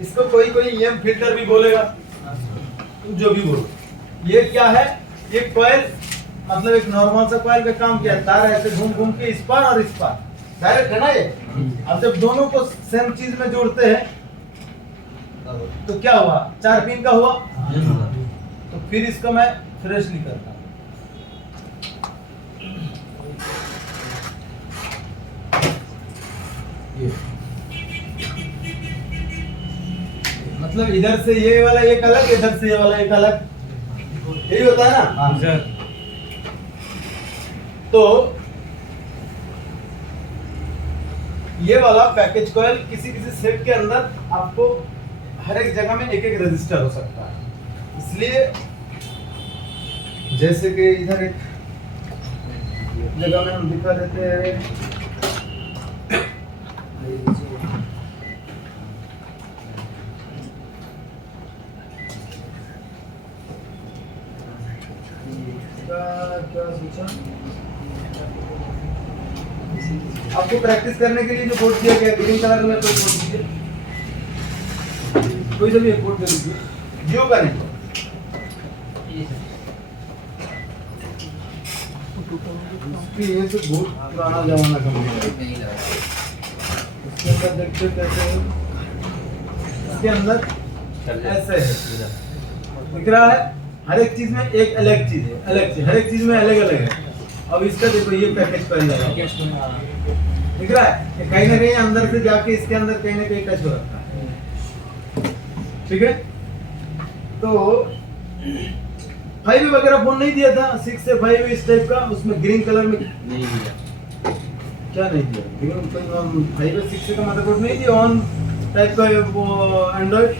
इसको कोई कोई ईएम फिल्टर भी बोलेगा, जो भी बोलो। ये क्या है, ये कॉइल मतलब एक नॉर्मल सा कॉइल का काम किया, तार ऐसे घूम घूम के इस पार और इस पार डायरेक्ट है ना ये। अब जब दोनों को सेम चीज में जोड़ते हैं तो क्या हुआ, 4 पिन का हुआ। तो फिर इसको मैं फ्रेशली करता हूँ। ये मतलब इधर से ये वाला एक अलग, इधर से ये वाला एक अलग, यही होता है ना। सर तो ये वाला पैकेज कॉइल किसी किसी सेट के अंदर आपको हर एक जगह में एक एक रजिस्टर हो सकता है, इसलिए जैसे कि इधर एक जगह में हम दिखा देते हैं। क्या सोचा आपको प्रैक्टिस करने के लिए जो बोर्ड दिया गया ग्रीन कलर में, कोई बोर्ड दीजिए, कोई सा भी एक बोर्ड दे दीजिए, जियो का नहीं। ये तो बहुत पुराना जमाना का है। इसके अंदर देखते कैसे है, इसके अंदर ऐसे है, दिख रहा है। हर एक चीज में एक अलग चीज है, अलग चीज, हर एक चीज में अलग अलग है। अब इसका देखो ये पैकेज कॉइल लगा दिख रहा है, ये कहीं ना कहीं अंदर से जाके इसके अंदर कहीं ना कहीं टच हो रखा है, ठीक है। तो 5 वगैरह फोन नहीं दिया था, 6 से 5 इस टाइप का, उसमें ग्रीन कलर में नहीं दिया। क्या नहीं दिया, 5 और 6 का मदरबोर्ड नहीं दिया, ऑन टाइप का वो एंड्रॉइड।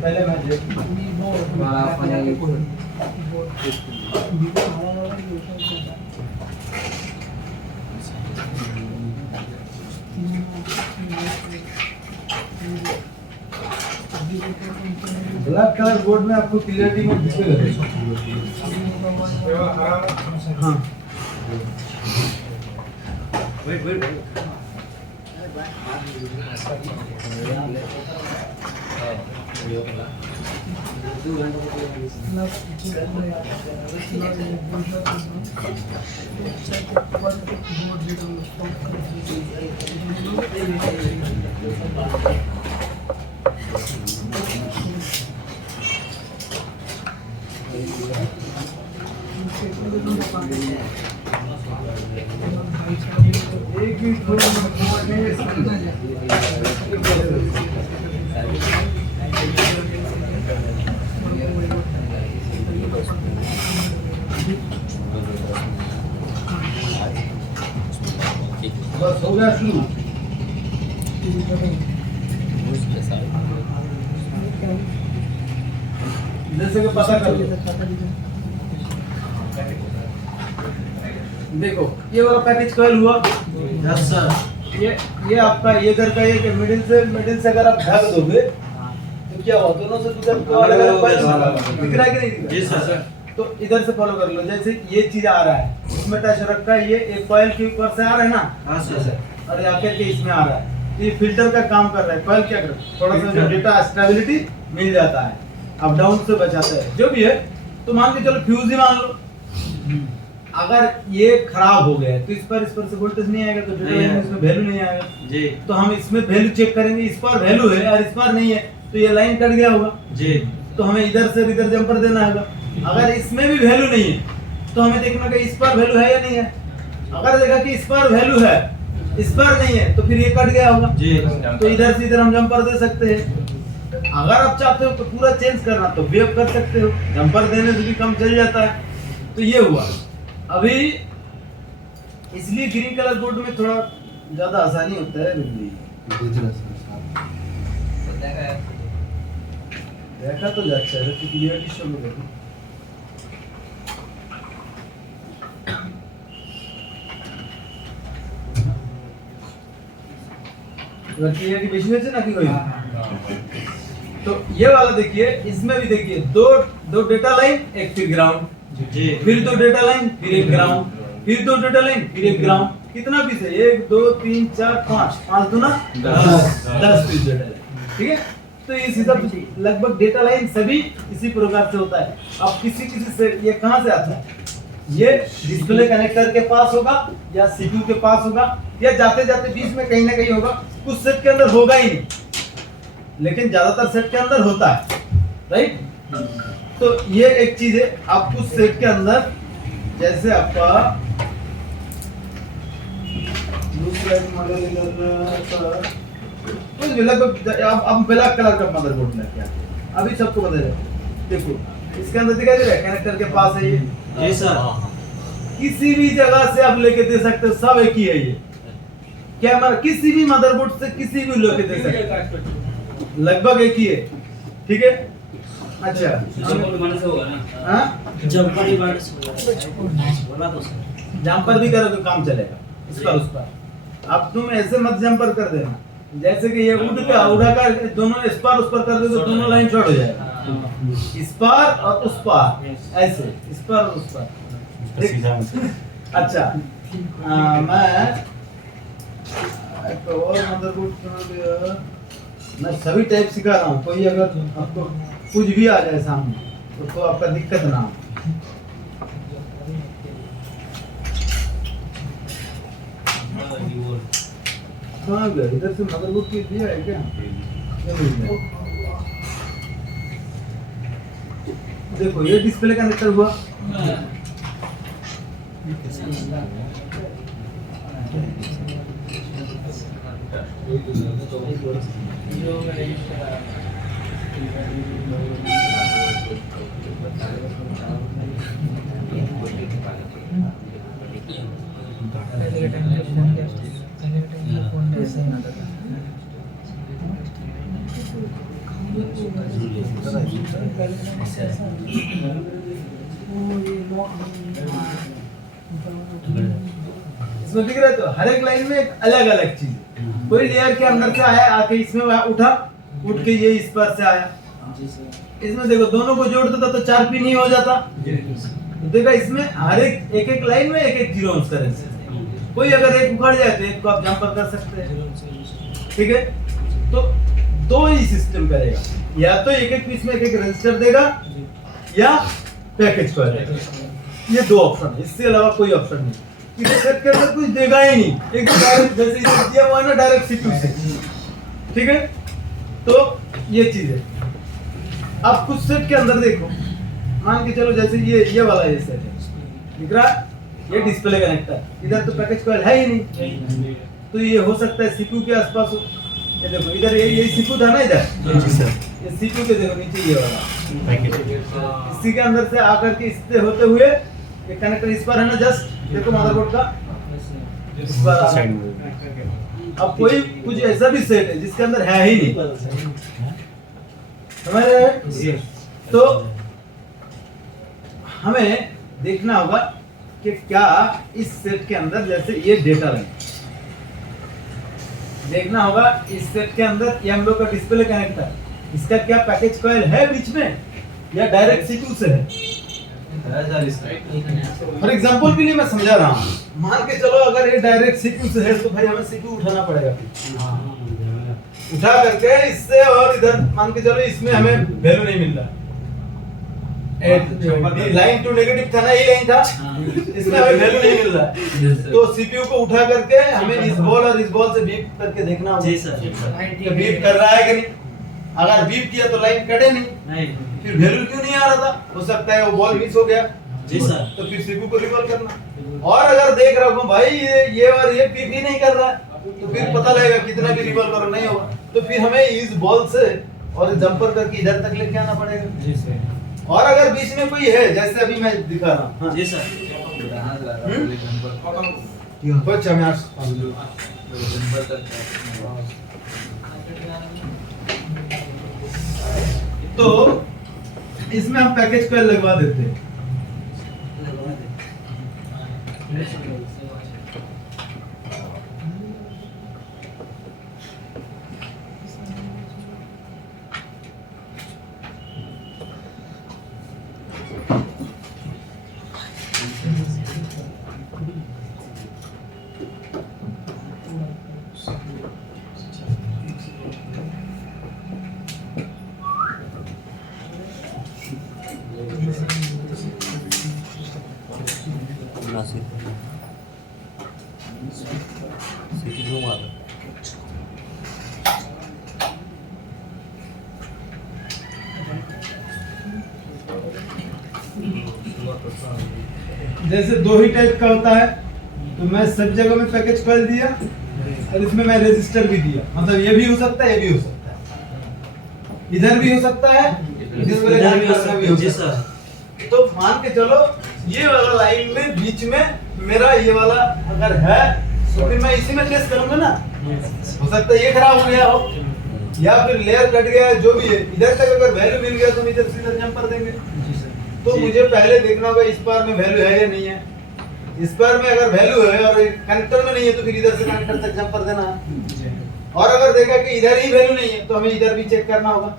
पहले ब्लैक कलर बोर्ड में आपको क्लियरिटी में दिखेगा। हाँ एक भी बस हो गया शुरू। जैसे कि पता कर लो, देखो ये वाला पैकेज कॉइल हुआ। Yes sir. ये आपका ये इधर का ये मिडिल से अगर आप ढक दोगे तो क्या हुआ, दोनों से उधर अलग अलग कॉइल दिख रहा है कि नहीं दिख रहा है? जी सर। तो इधर से फॉलो कर लो, जैसे ये चीज आ रहा है इसमें टच रखा है, ये एक कॉइल के ऊपर से आ रहा है ना। हाँ सर। और आकर के इसमें आ रहा है, तो ये फिल्टर का काम कर रहा है। कॉइल क्या कर रहा है, थोड़ा सा जो डेटा स्टेबिलिटी मिल जाता है, अप डाउन से बचाता है, जो भी है। तो मान के चलो फ्यूज ही मान लो, अगर ये खराब हो गया तो इस पर से वोल्टेज नहीं आएगा, तो डेटा इसमें वैल्यू नहीं आएगा जी। तो हम इसमें वैल्यू चेक करेंगे, इस पर वैल्यू है और इस पर नहीं है, तो ये लाइन कट गया होगा जी। तो हमें इधर से इधर जंपर देना होगा। अगर इसमें भी वैल्यू नहीं है तो हमें देखना कि इस पर वैल्यू है या नहीं है। अगर देखा कि इस पर वैल्यू है, इस पर नहीं है, तो फिर ये कट गया होगा जी। तो इधर से इधर हम जंपर दे सकते हैं। अगर आप चाहते हो तो पूरा चेंज करना तो भी आप कर सकते हो, जंपर देने से भी कम चल जाता है। तो ये हुआ अभी, इसलिए ग्रीन कलर बोर्ड में थोड़ा ज्यादा आसानी होता है। देखा तो अच्छा है, क्लियरिटी शो में देखो। क्लियरिटी बेसी है ना कि कोई। तो ये वाला देखिए, इसमें भी देखिए दो डेटा लाइन, एक फिर ग्राउंड जी। फिर 2 डेटा लाइन, फिर एक ग्राउंड, फिर 2 डेटा लाइन, फिर एक ग्राउंड, कितना पीस है? 1 2 3 4 5 5 दूना 10 पीस डेटा लाइन, ठीक है। तो इस हिसाब से लगभग डेटा लाइन सभी इसी प्रकार से होता है। अब किसी से ये कहां से आता है? ये डिस्प्ले कनेक्टर के पास होगा या सीपीयू के पास होगा या जाते जाते बीच में कहीं ना कहीं होगा। कुछ सेट के अंदर होगा ही नहीं, लेकिन ज्यादातर सेट के अंदर होता है, राइट। तो ये एक चीज है। आप कुछ सेट के अंदर जैसे आपका अब ब्लैक कलर का मदरबोर्ड लेके आते हैं। अभी सबको बता दे, देखो इसके अंदर दिखाई दे रहा है कनेक्टर के पास है ये। जी सर। किसी भी जगह से आप लेके दे सकते हो, सब एक ही है ये। कैमरा किसी भी मदरबोर्ड से किसी भी लेके दे सकते हो, लगभग एक ही है, ठीक है। अच्छा होगा ना। हाँ, जंपर ही बार बोला तो सर। जंपर भी करो तो काम चलेगा इस पर उस पर। अब तुम ऐसे मत जंपर कर देना जैसे कि ये उड़ा कर दोनों इस पार उस पर कर दे तो दोनों लाइन शॉर्ट हो जाएगा। इस पार और उस पार, ऐसे इस पार और उस पार, ठीक? अच्छा मैं एक और मदरबोर्ड मैं सभी टाइप सिखा रहा हूँ। कोई अगर आपको कुछ भी आ जाए सामने तो आपका दिक्कत ना हो। कहाँ गया? इधर से मदरबोर्ड की दिया है क्या? देखो ये डिस्प्ले कनेक्टर हुआ, इसमें दिख रहा है। तो हर एक लाइन में एक अलग अलग चीज है। कोई लेयर के अंदर से आया आके इसमें उठा, उठ के ये इस पर से आया। इसमें देखो दोनों को जोड़ देता तो 4 पिन ही हो जाता। तो देखा इसमें हर एक लाइन में एक जीरो अंश करेंगे। कोई अगर एक उखड़ जाए तो एक को आप जंपर कर सकते हैं, ठीक है। तो दो ही सिस्टम करेगा, या तो एक पीस में एक रजिस्टर देगा या पैकेज को देगा। ये दो ऑप्शन है, इससे अलावा कोई ऑप्शन नहीं। इसे सेट के अंदर कुछ देगा ही नहीं। एक डायरेक्ट जैसे इसे दिया हुआ है ना डायरेक्ट सीपीयू से, ठीक है। तो ये चीज है। अब कुछ सेट के अंदर देखो, मान के चलो जैसे ये वाला ये सेट है, दिख रहा है ये डिस्प्ले कनेक्टर, इधर तो पैकेज कॉइल है ही नहीं। तो ये हो सकता है सीपीयू के आसपास हो। ये देखो इधर ये सीपीयू था ना, इधर जी सर, ये सीपीयू के देखो नीचे ये वाला, इसी के अंदर से आकर के इससे होते हुए ये कनेक्टर इस पर है ना, जस्ट देखो मदरबोर्ड का इस पर आ रहा है। अब कोई कुछ ऐसा भी सेट है जिसके अंदर है ही नहीं, समझ रहे हैं? तो हमें देखना होगा कि क्या इस सेट के अंदर जैसे ये डेटा लाइन, देखना होगा इस सेट के अंदर ये हम लोग का डिस्प्ले कनेक्टर, इसका क्या पैकेज कॉइल है बीच में या डायरेक्ट सीपीयू से है। फॉर एग्जांपल के लिए मैं समझा रहा हूँ, मान के चलो अगर ये डायरेक्ट सीपीयू से है तो भाई हमें सीपीयू उठाना पड़ेगा। उठा करके इससे और इधर मान के चलो इसमें हमें वैल्यू नहीं मिल रहा, लाइन टू नेगेटिव था ना, ये लाइन था, इसमें हमें वैल्यू नहीं मिल रहा। तो सीपीयू को उठा करके हमें इस बॉल और इस बॉल से बीप करके देखना होगा कि बीप कर रहा है कि नहीं। अगर बीप किया तो लाइन कटे नहीं, फिर वैल्यू क्यों नहीं आ रहा था? हो सकता है वो बॉल मिस हो गया जी सर, तो फिर सीपीयू को रिकॉल करना। और अगर देख रहा हूँ भाई ये और ये बीप ही नहीं कर रहा है, तो फिर पता लगेगा कितना भी रिकॉल करो नहीं होगा, तो फिर हमें इस बॉल से और जंपर करके इधर तक लेके आना पड़ेगा जी सर। और अगर बीच में कोई है जैसे अभी मैं दिखा रहा हूँ जी सर, तो इसमें हम पैकेज कॉइल लगवा देते हैं। जैसे दो ही टाइप का होता है, तो मैं सब जगह में पैकेज कॉइल दिया और इसमें मैं रेजिस्टर भी दिया। मतलब ये भी हो सकता है, ये भी हो सकता है, इधर भी हो सकता है, डिस्प्ले इधर भी हो करना सकता भी है। हो जी सकता है। तो मान के चलो ये वाला लाइन में बीच में मेरा ये वाला अगर है तो फिर मैं इसी में टेस्ट करूंगा ना। हो सकता है ये खराब हो गया हो या फिर लेयर कट गया है, जो भी है। इधर तक अगर वैल्यू मिल गया तो हम इधर सीधा जंप कर देंगे। तो मुझे पहले देखना होगा इस बार में वैल्यू है या नहीं है। इस बार में अगर वैल्यू है और कनेक्टर में नहीं है तो फिर इधर से कनेक्टर तक जंप कर देना है। और अगर देखा कि इधर ही वैल्यू नहीं है तो हमें इधर भी चेक करना होगा।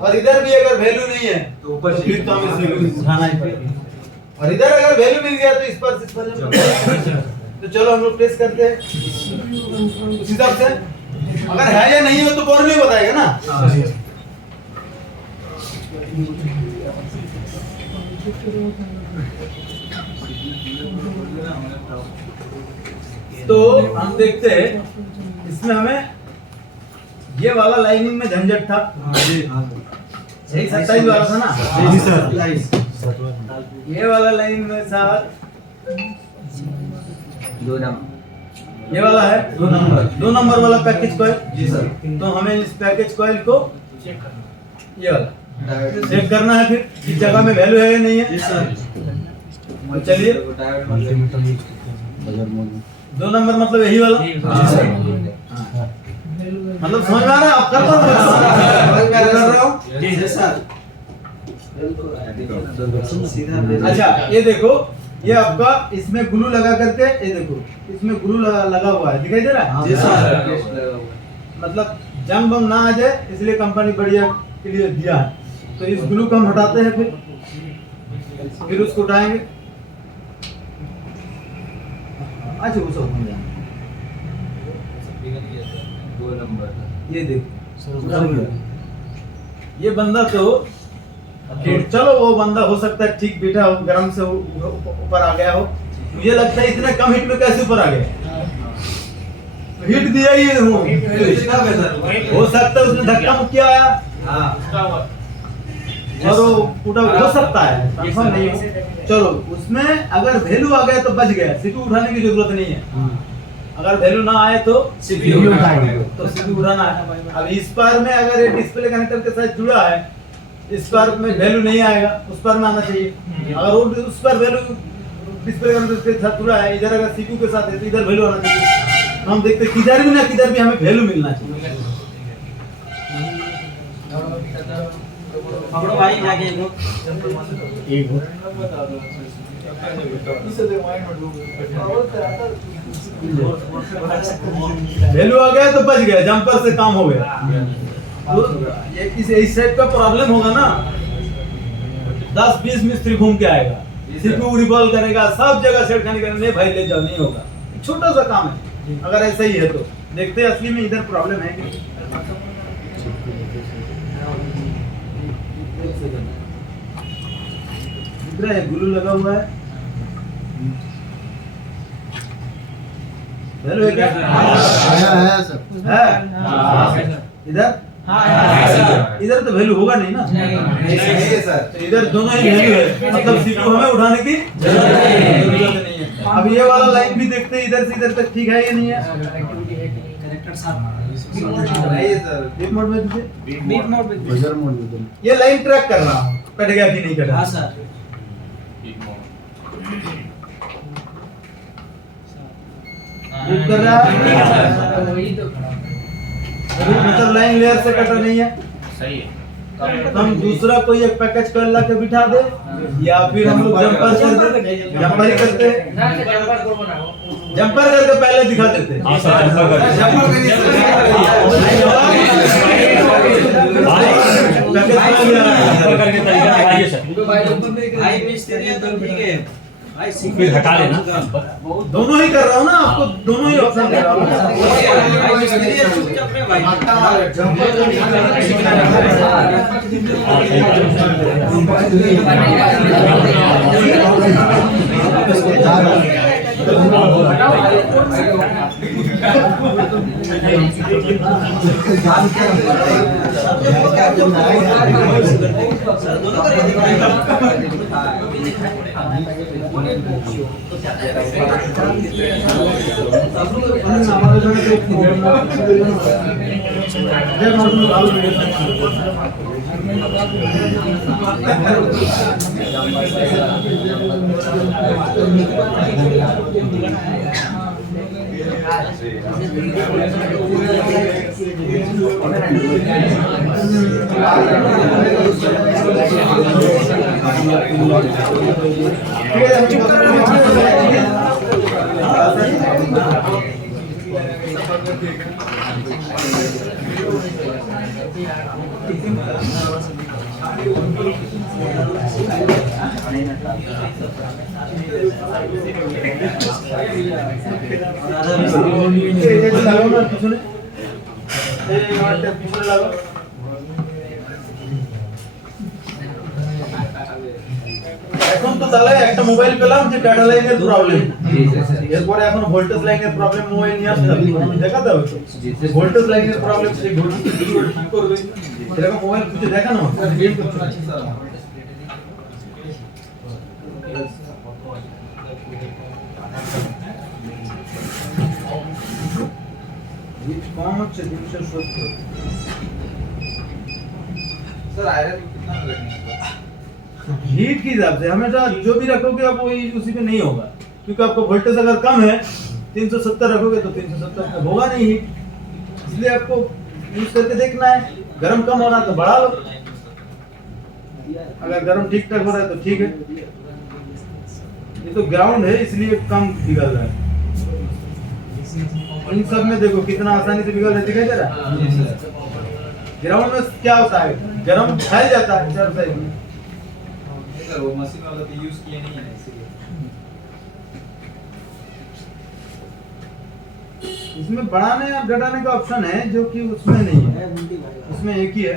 और इधर भी अगर वैल्यू नहीं है तो ऊपर से फिर तो हमें इसे उठाना ही पड़ेगा। और इधर अगर वैल्यू मिल गया तो इस पर से इस पर जंप करना है। तो चलो हम लोग टेस्ट करते हैं उस हिसाब से। अगर है या नहीं हो तो बोर्ड नहीं बताएगा ना। तो हम देखते हैं इसमें हमें ये वाला लाइनिंग में झंझट था। यही 27 वाला था ना। जी सर। ये वाला लाइन में सर ये वाला है 2 नंबर वाला पैकेज कॉइल। जी सर। तो हमें इस पैकेज कॉइल को ये वाला चेक करना है फिर इस जगह में वैल्यू है या नहीं है। तो चलिए 2 नंबर मतलब यही वाला। मतलब समझ में आ रहा है आप कर रहे हो। जी सर। अच्छा ये देखो ये आपका इसमें ग्लू लगा करके ये देखो इसमें ग्लू लगा हुआ है, दिखाई दे रहा है। जी सर। मतलब जंग बम ना आ जाए इसलिए कंपनी बढ़िया के लिए दिया है। तो इस ग्लू को हम हटाते हैं फिर उसको उठाएंगे। अच्छा वो सब ये देखो ये बंदा तो चलो वो बंदा हो सकता है ठीक बैठा हो, गर्म से ऊपर आ गया हो। मुझे लगता है इतने कम हिट में कैसे ऊपर आ गया। तो हिट दिया ही हूँ, हो सकता है उसने धक्का मुक्की आया और वो उठा हो सकता है, कंफर्म नहीं हो। चलो उसमें अगर वैल्यू आ गया तो बच गया, सीपीयू उठाने की जरूरत नहीं है। अगर वैल्यू ना आए तो सीपीयू उठाएंगे। तो सीपीयू उठाना है। अब इस बार में अगर ये डिस्प्ले कनेक्टर के साथ जुड़ा है, इस बार में वैल्यू नहीं आएगा, उस पर में आना चाहिए। अगर वो उस पर वैल्यू डिस्प्ले कनेक्टर के साथ जुड़ा है, इधर अगर सीपीयू के साथ है तो इधर वैल्यू आना चाहिए। तो हम देखते हैं किधर भी ना किधर भी हमें वैल्यू मिलना चाहिए। पकड़ो भाई जाके एक वैल्यू आ गया तो बच गया, जंपर से काम हो गया। तो ये इस सेट का प्रॉब्लम होगा ना, 10-20 मिस्त्री घूम के आएगा, सीपीयू रिकॉल करेगा, सब जगह सेट करने के लिए भाई ले जाओ, नहीं होगा। छोटा सा काम है। अगर ऐसा ही है तो देखते हैं असली में इधर प्रॉब्लम है कि दिख रहा है ग्लू लगा हुआ है। वैल्यू है क्या? है सर। है इधर इधर तो वैल्यू होगा नहीं ना। नहीं है सर। तो इधर दोनों ही वैल्यू है, मतलब सीपीयू हमें उठाने की जरूरत नहीं है। अब ये वाला लाइन भी देखते हैं इधर से इधर तक ठीक है या नहीं है। कनेक्टर साथ नहीं है सर। बीट मोड में दीजिए। बीट मोड पे बजर मोड में दो। ये लाइन ट्रैक कर रहा हूं, कट गया कि नहीं कटा। हां सर। बीट कर रहा है, वही तो मतलब लाइन लेयर से कटा नहीं है। सही है। तो हम दूसरा कोई एक पैकेज कर ला के बिठा दे या फिर हम लोग जंपर कर दे। जंपर ही करते हैं, जंपर करके पहले दिखा देते हैं। भाई मिस्त्री है तो ठीक है भाई, फिर हटा लेना। दोनों ही कर रहा हूँ ना, आपको दोनों ही ऑप्शन दे रहा हूँ। भाई मिस्त्री है चुपचाप में भाई जा सर दोनों करके এখন তো তাহলে একটা মোবাইল পেলাম যে ডাটা লাইনের প্রবলেম এরপরে এখন ভোল্টেজ লাইনের প্রবলেম মোবাইল নিয়ে আসতে হবে দেখাতে হবে তো ভোল্টেজ লাইনের প্রবলেম সেই ভোল্টেজ ঠিক করবে এরকম মোবাইল খুঁজে দেখানো कौन হচ্ছে 370 सर आयरन कितना लगेगा? हीट की हिसाब से हमेशा जो भी रखोगे आप वही उसी पे नहीं होगा क्योंकि आपको वोल्टेज अगर कम है 370 रखोगे तो 370 पे होगा नहीं हीट इसलिए आपको यूज करके देखना है गर्म कम हो रहा है तो बढ़ा लो अगर गर्म ठीक ठाक हो रहा है तो ठीक है ये तो ग्राउंड है इसलिए कम पिघल रहा है इन सब में देखो कितना आसानी से पिघल रहा है दिखाई दे रहा है ग्राउंड में क्या होता है गर्म फैल जाता है चारों साइड में सर वो मशीन वाला तो यूज किया नहीं है इसलिए इसमें बढ़ाने और घटाने का ऑप्शन है जो कि उसमें नहीं है उसमें एक ही है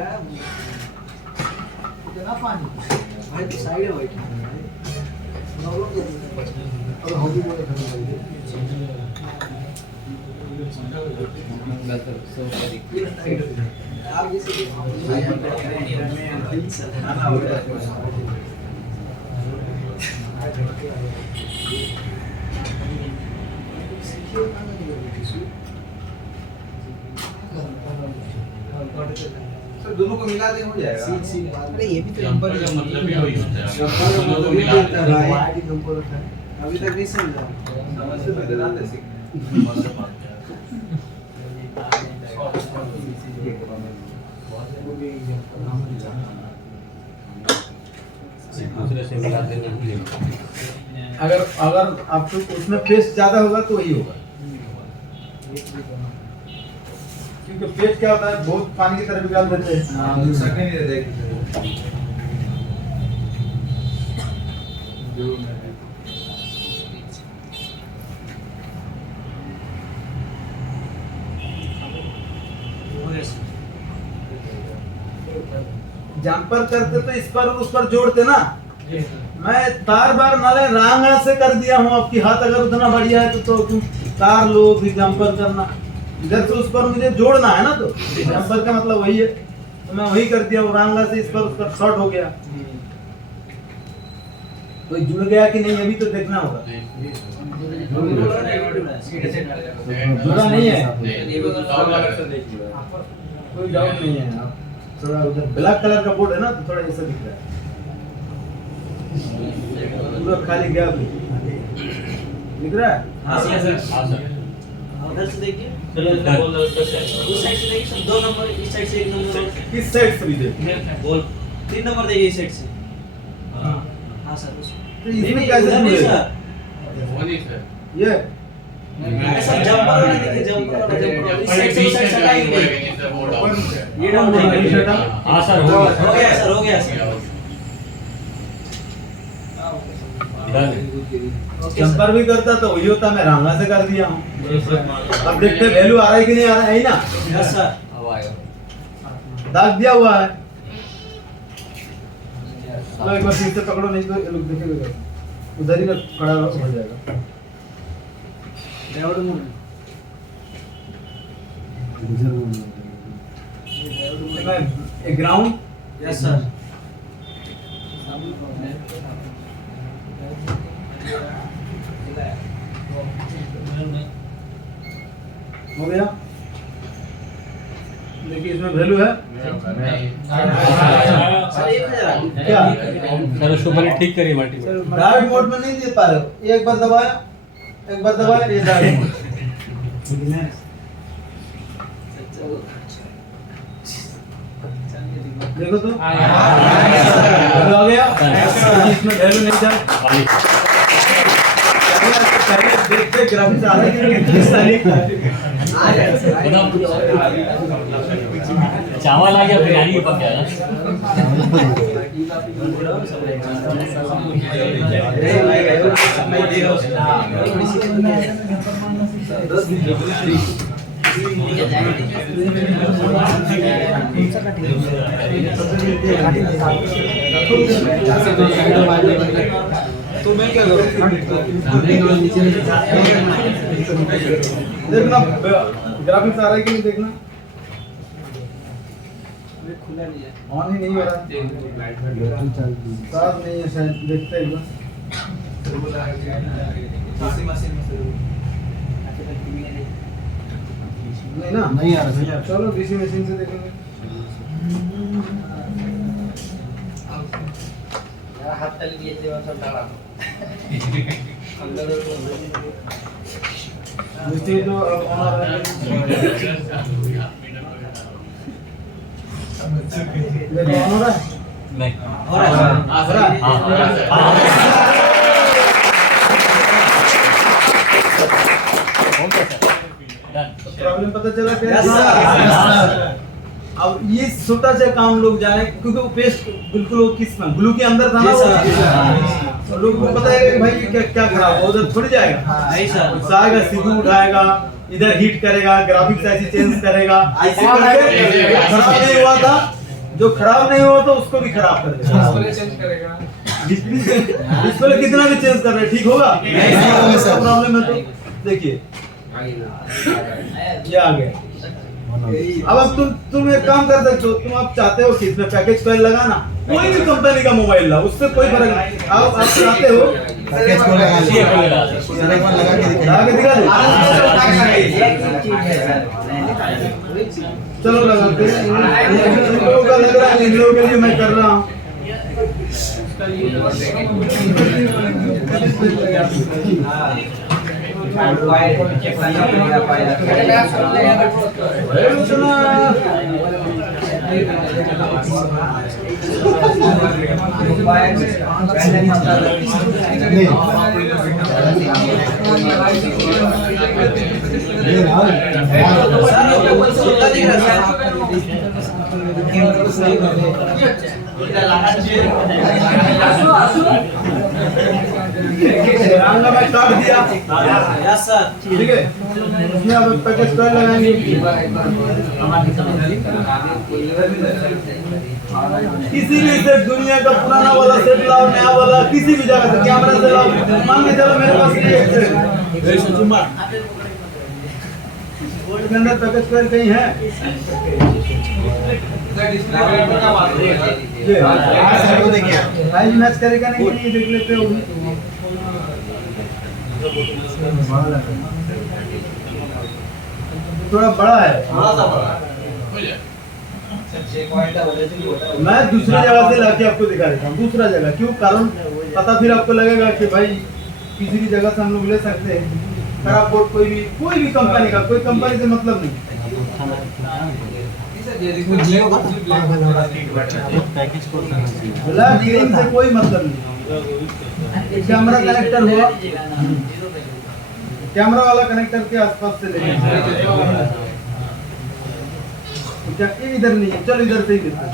भाई तो साइड है बैठा अब हम भी बोले आप जैसे सर दोनों को मिला दे हो जाएगा अरे ये भी तो नंबर का मतलब ही वही होता है अभी तक नहीं समझा समझ से पहले ना दे अगर अगर आपको उसमें पेस्ट ज्यादा होगा तो वही होगा क्योंकि पेस्ट क्या होता है बहुत पानी की तरह निकाल देते हैं सकने नहीं देते जंपर करते तो इस पर और उस पर जोड़ते ना मैं तार बार नाले रांगा से कर दिया हूँ आपकी हाथ अगर उतना बढ़िया है तो तुम तार लो फिर जंपर करना इधर से उस पर मुझे जोड़ना है ना तो जंपर का मतलब वही है तो मैं वही कर दिया वो रांगा से इस पर उस पर शॉर्ट हो गया तो जुड़ गया कि नहीं अभी तो देखना होगा जुड़ा नहीं है कोई डाउट नहीं है आप थोड़ा उधर ब्लैक कलर का बोर्ड है ना तो थोड़ा ऐसा दिख रहा है पूरा खाली गैप दिख रहा है हाँ सर उधर से देखिए इस साइड से देखिए सर 2 नंबर इस साइड से 1 नंबर किस साइड से भी देख बोल 3 नंबर देखिए इस साइड से हाँ हाँ सर तो इसमें कैसे जुड़ेगा ये ऐसा जंपर वाला देखिए जंपर वाला इस साइड से उस साइड से हटाएंगे ये डाउन देंगे हाँ सर हो गया सर जंपर भी करता तो वही होता मैं रांगा से कर दिया हूँ अब देखते वैल्यू आ रहा है कि नहीं आ रहा है ना यस सर दाग दिया हुआ है चलो एक बार फिर से पकड़ो नहीं तो ये लोग देखेगा उधर ही खड़ा हो जाएगा A ground. Yes, sir. हो गया। देखिए इसमें वैल्यू है क्या? सर उसको पहले ठीक करिए मल्टी डायरेक्ट मोड में नहीं दे पा रहे हो। एक बार दबाया ये डायरेक्ट मोड। देखो तो वैल्यू आ गया। इसमें वैल्यू नहीं था। पहले देखते ग्राफिक्स आ रहा है कि चावल आ गया बिरयानी पक गया ना तो मैं क्या करूं? देखना ग्राफिक्स आ रहा है कि नहीं देखना। खुला नहीं है ऑन ही नहीं हो रहा। साफ नहीं है शायद, देखते हैं एक बार। नहीं ना, नहीं आ रहा। चलो डीसी मशीन से देखेंगे। हाथ तली लिए थे सब डाला अंदर मिस्त्री तो अब ऑन आ रहा है। देखो ऑन हो रहा है। नहीं हो रहा है। प्रॉब्लम पता चला क्या? अब ये छोटा सा काम लोग जाने, क्योंकि वो पेस्ट बिल्कुल वो किस में ग्लू के अंदर था ना वो। तो लोग को पता है कि भाई ये क्या खराब हो, उधर थोड़ी जाएगा। नहीं सर। आएगा सीधू उठाएगा, इधर हीट करेगा, ग्राफिक्स ऐसे चेंज करेगा, ऐसे करके खराब नहीं हुआ था। जो खराब नहीं हुआ तो उसको भी खराब कर देगा। चेंज करेगा डिस्प्ले कितना भी चेंज कर रहे ठीक होगा? नहीं प्रॉब्लम है तो देखिए ये आ गया। अब तुम एक काम कर सकते हो, तुम आप चाहते हो कि इसमें पैकेज कॉइल लगाना, कोई भी कंपनी का मोबाइल ला, उससे कोई फर्क नहीं। आप चाहते हो पैकेज को लगा के दिखा दो। चलो लगाते हैं। इन लोगों का लग रहा है, इन लोगों के लिए मैं कर रहा हूँ। रंगा में काट दिया। Yes sir. ठीक है, इसमें अब पैकेज कॉइल लगाएंगे। किसी भी सेट, दुनिया का पुराना वाला सेट लाओ, नया वाला, किसी भी जगह से कैमरा से लाओ। मान के चलो मेरे पास ये एक सेट इसके अंदर पैकेज कॉइल कहीं है? साइज मैच करेगा नहीं, ये देख लेते हो। थोड़ा बड़ा है। मैं दूसरी जगह से लाके आपको दिखा देता हूँ। दूसरा जगह क्यों? कारण पता फिर आपको लगेगा कि भाई किसी भी जगह से हम लोग ले सकते हैं। खराब बोर्ड कोई भी कंपनी का, कोई कंपनी से मतलब नहीं। ब्लैक ग्रीन से कोई मतलब नहीं। कैमरा कनेक्टर हुआ, कैमरा वाला कनेक्टर के आसपास से लेंगे। क्या इधर नहीं है? चल इधर से ही लेते हैं।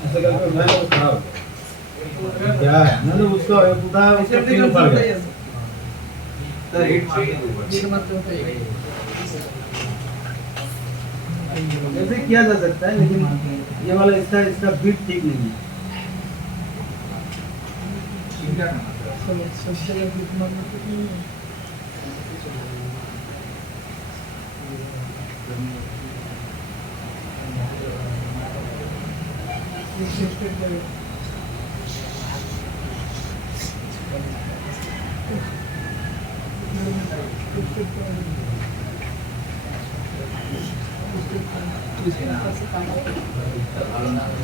ऐसे करके उठाया तो खराब क्या है मैंने उसका उठाया उसका पिन उखड़ गया ऐसे किया जा सकता है लेकिन ये वाला इसका बीट ठीक नहीं है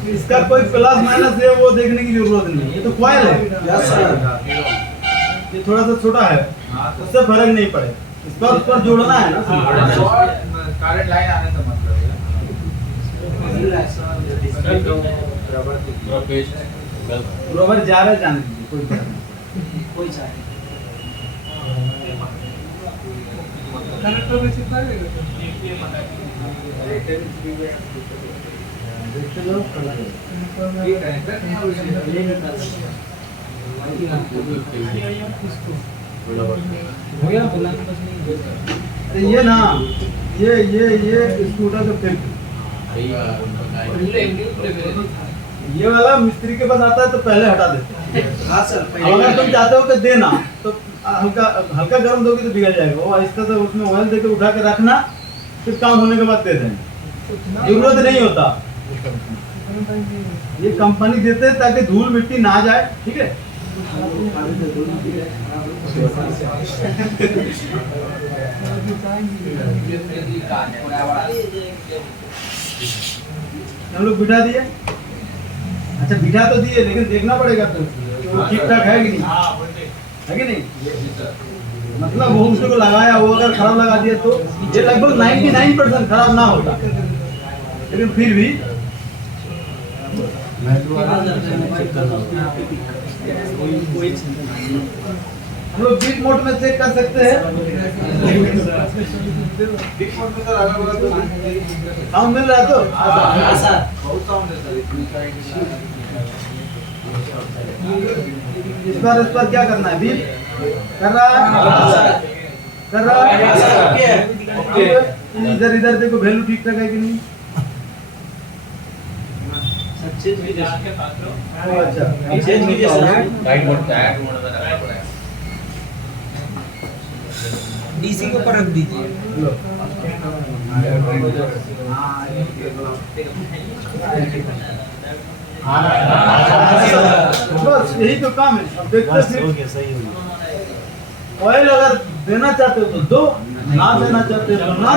इसका कोई प्लस माइनस है वो देखने की जरूरत नहीं, ये तो कॉइल है। ये थोड़ा सा छोटा है, उससे फर्क नहीं पड़े। इसका उस पर जोड़ना है ना, करंट लाइन आने से मतलब बराबर जा रहा है, जाने दीजिए, कोई फर्क नहीं। कोई चाहे देखते जाओ, अरे ये ना ये स्कूटर का फिल्म, ये वाला मिस्त्री के पास आता है तो पहले हटा देते हैं। हाँ सर अब अगर तुम चाहते हो कि देना तो हल्का गर्म दोगे तो बिगड़ जाएगा। वो आहिस्ता से उसमें ऑयल देके उठा के रखना, फिर काम होने के बाद दे देना, जरूरत नहीं होता। ये कंपनी देते हैं ताकि धूल मिट्टी ना जाए, ठीक है। हम लोग बिठा दिए, अच्छा बिठा तो दिए लेकिन देखना पड़ेगा तो ठीक ठाक है कि नहीं, है कि नहीं। मतलब वो उसको लगाया, वो अगर खराब लगा दिया तो ये लगभग 99% खराब ना होता, लेकिन फिर भी हम लोग बीट मोड में चेक कर सकते हैं। साउंड मिल रहा है तो हाँ सर बहुत साउंड है सर, इस बार क्या करना है, बीट कर रहा है, कर रहा है। इधर देखो वैल्यू ठीक ठाक है कि नहीं। चेंज कीजिए अच्छा चेंज कीजिए sir right mode back mode में रखना पड़ेगा। डीसी के ऊपर रख दीजिए। लो। बस यही तो काम है। अब देखते हैं सही हो गया। ऑयल अगर देना चाहते हो तो दो, ना देना चाहते हो तो ना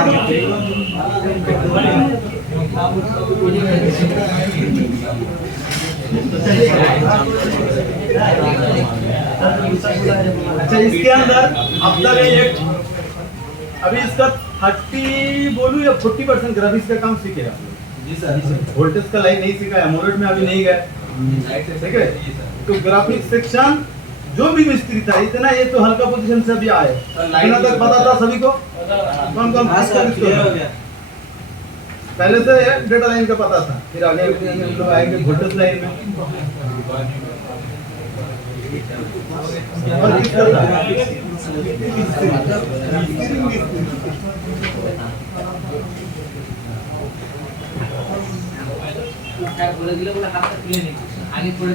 अच्छा इसके अंदर अब तक एक अभी इसका 30 बोलूं या 40% ग्राफिक्स का काम सीखे आप लोग। जी सर, वोल्टेज का लाइन नहीं सीखा है, मोड में अभी नहीं गए, ठीक है। तो ग्राफिक्स सेक्शन जो भी मिस्त्री था इतना, ये तो हल्का पोजीशन से भी आए, इतना तक पता था सभी को कौन कौन हाँ सर क्लियर हो गया। पहले से डेटा लाइन का पता था, फिर आगे हम लोग आएंगे वोल्टेज लाइन में। और किस तरह बोले दिले बोले हाथ तक क्लियर नहीं, आगे थोड़े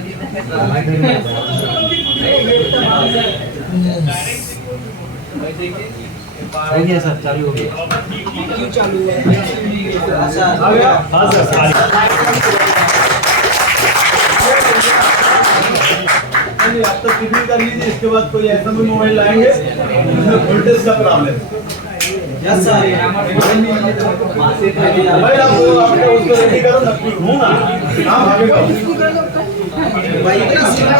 हो गया सर, चालू हो गया। क्यों चालू है? हाँ सर आ गया। हाँ सर चलिए अब तक टिफिन कर लीजिए, इसके बाद कोई ऐसा भी मोबाइल लाएंगे जिसमें वोल्टेज का प्रॉब्लम। यस सर भाई आप उसको रेडी करो ना, हूँ ना काम आगे भाई इतना सीधा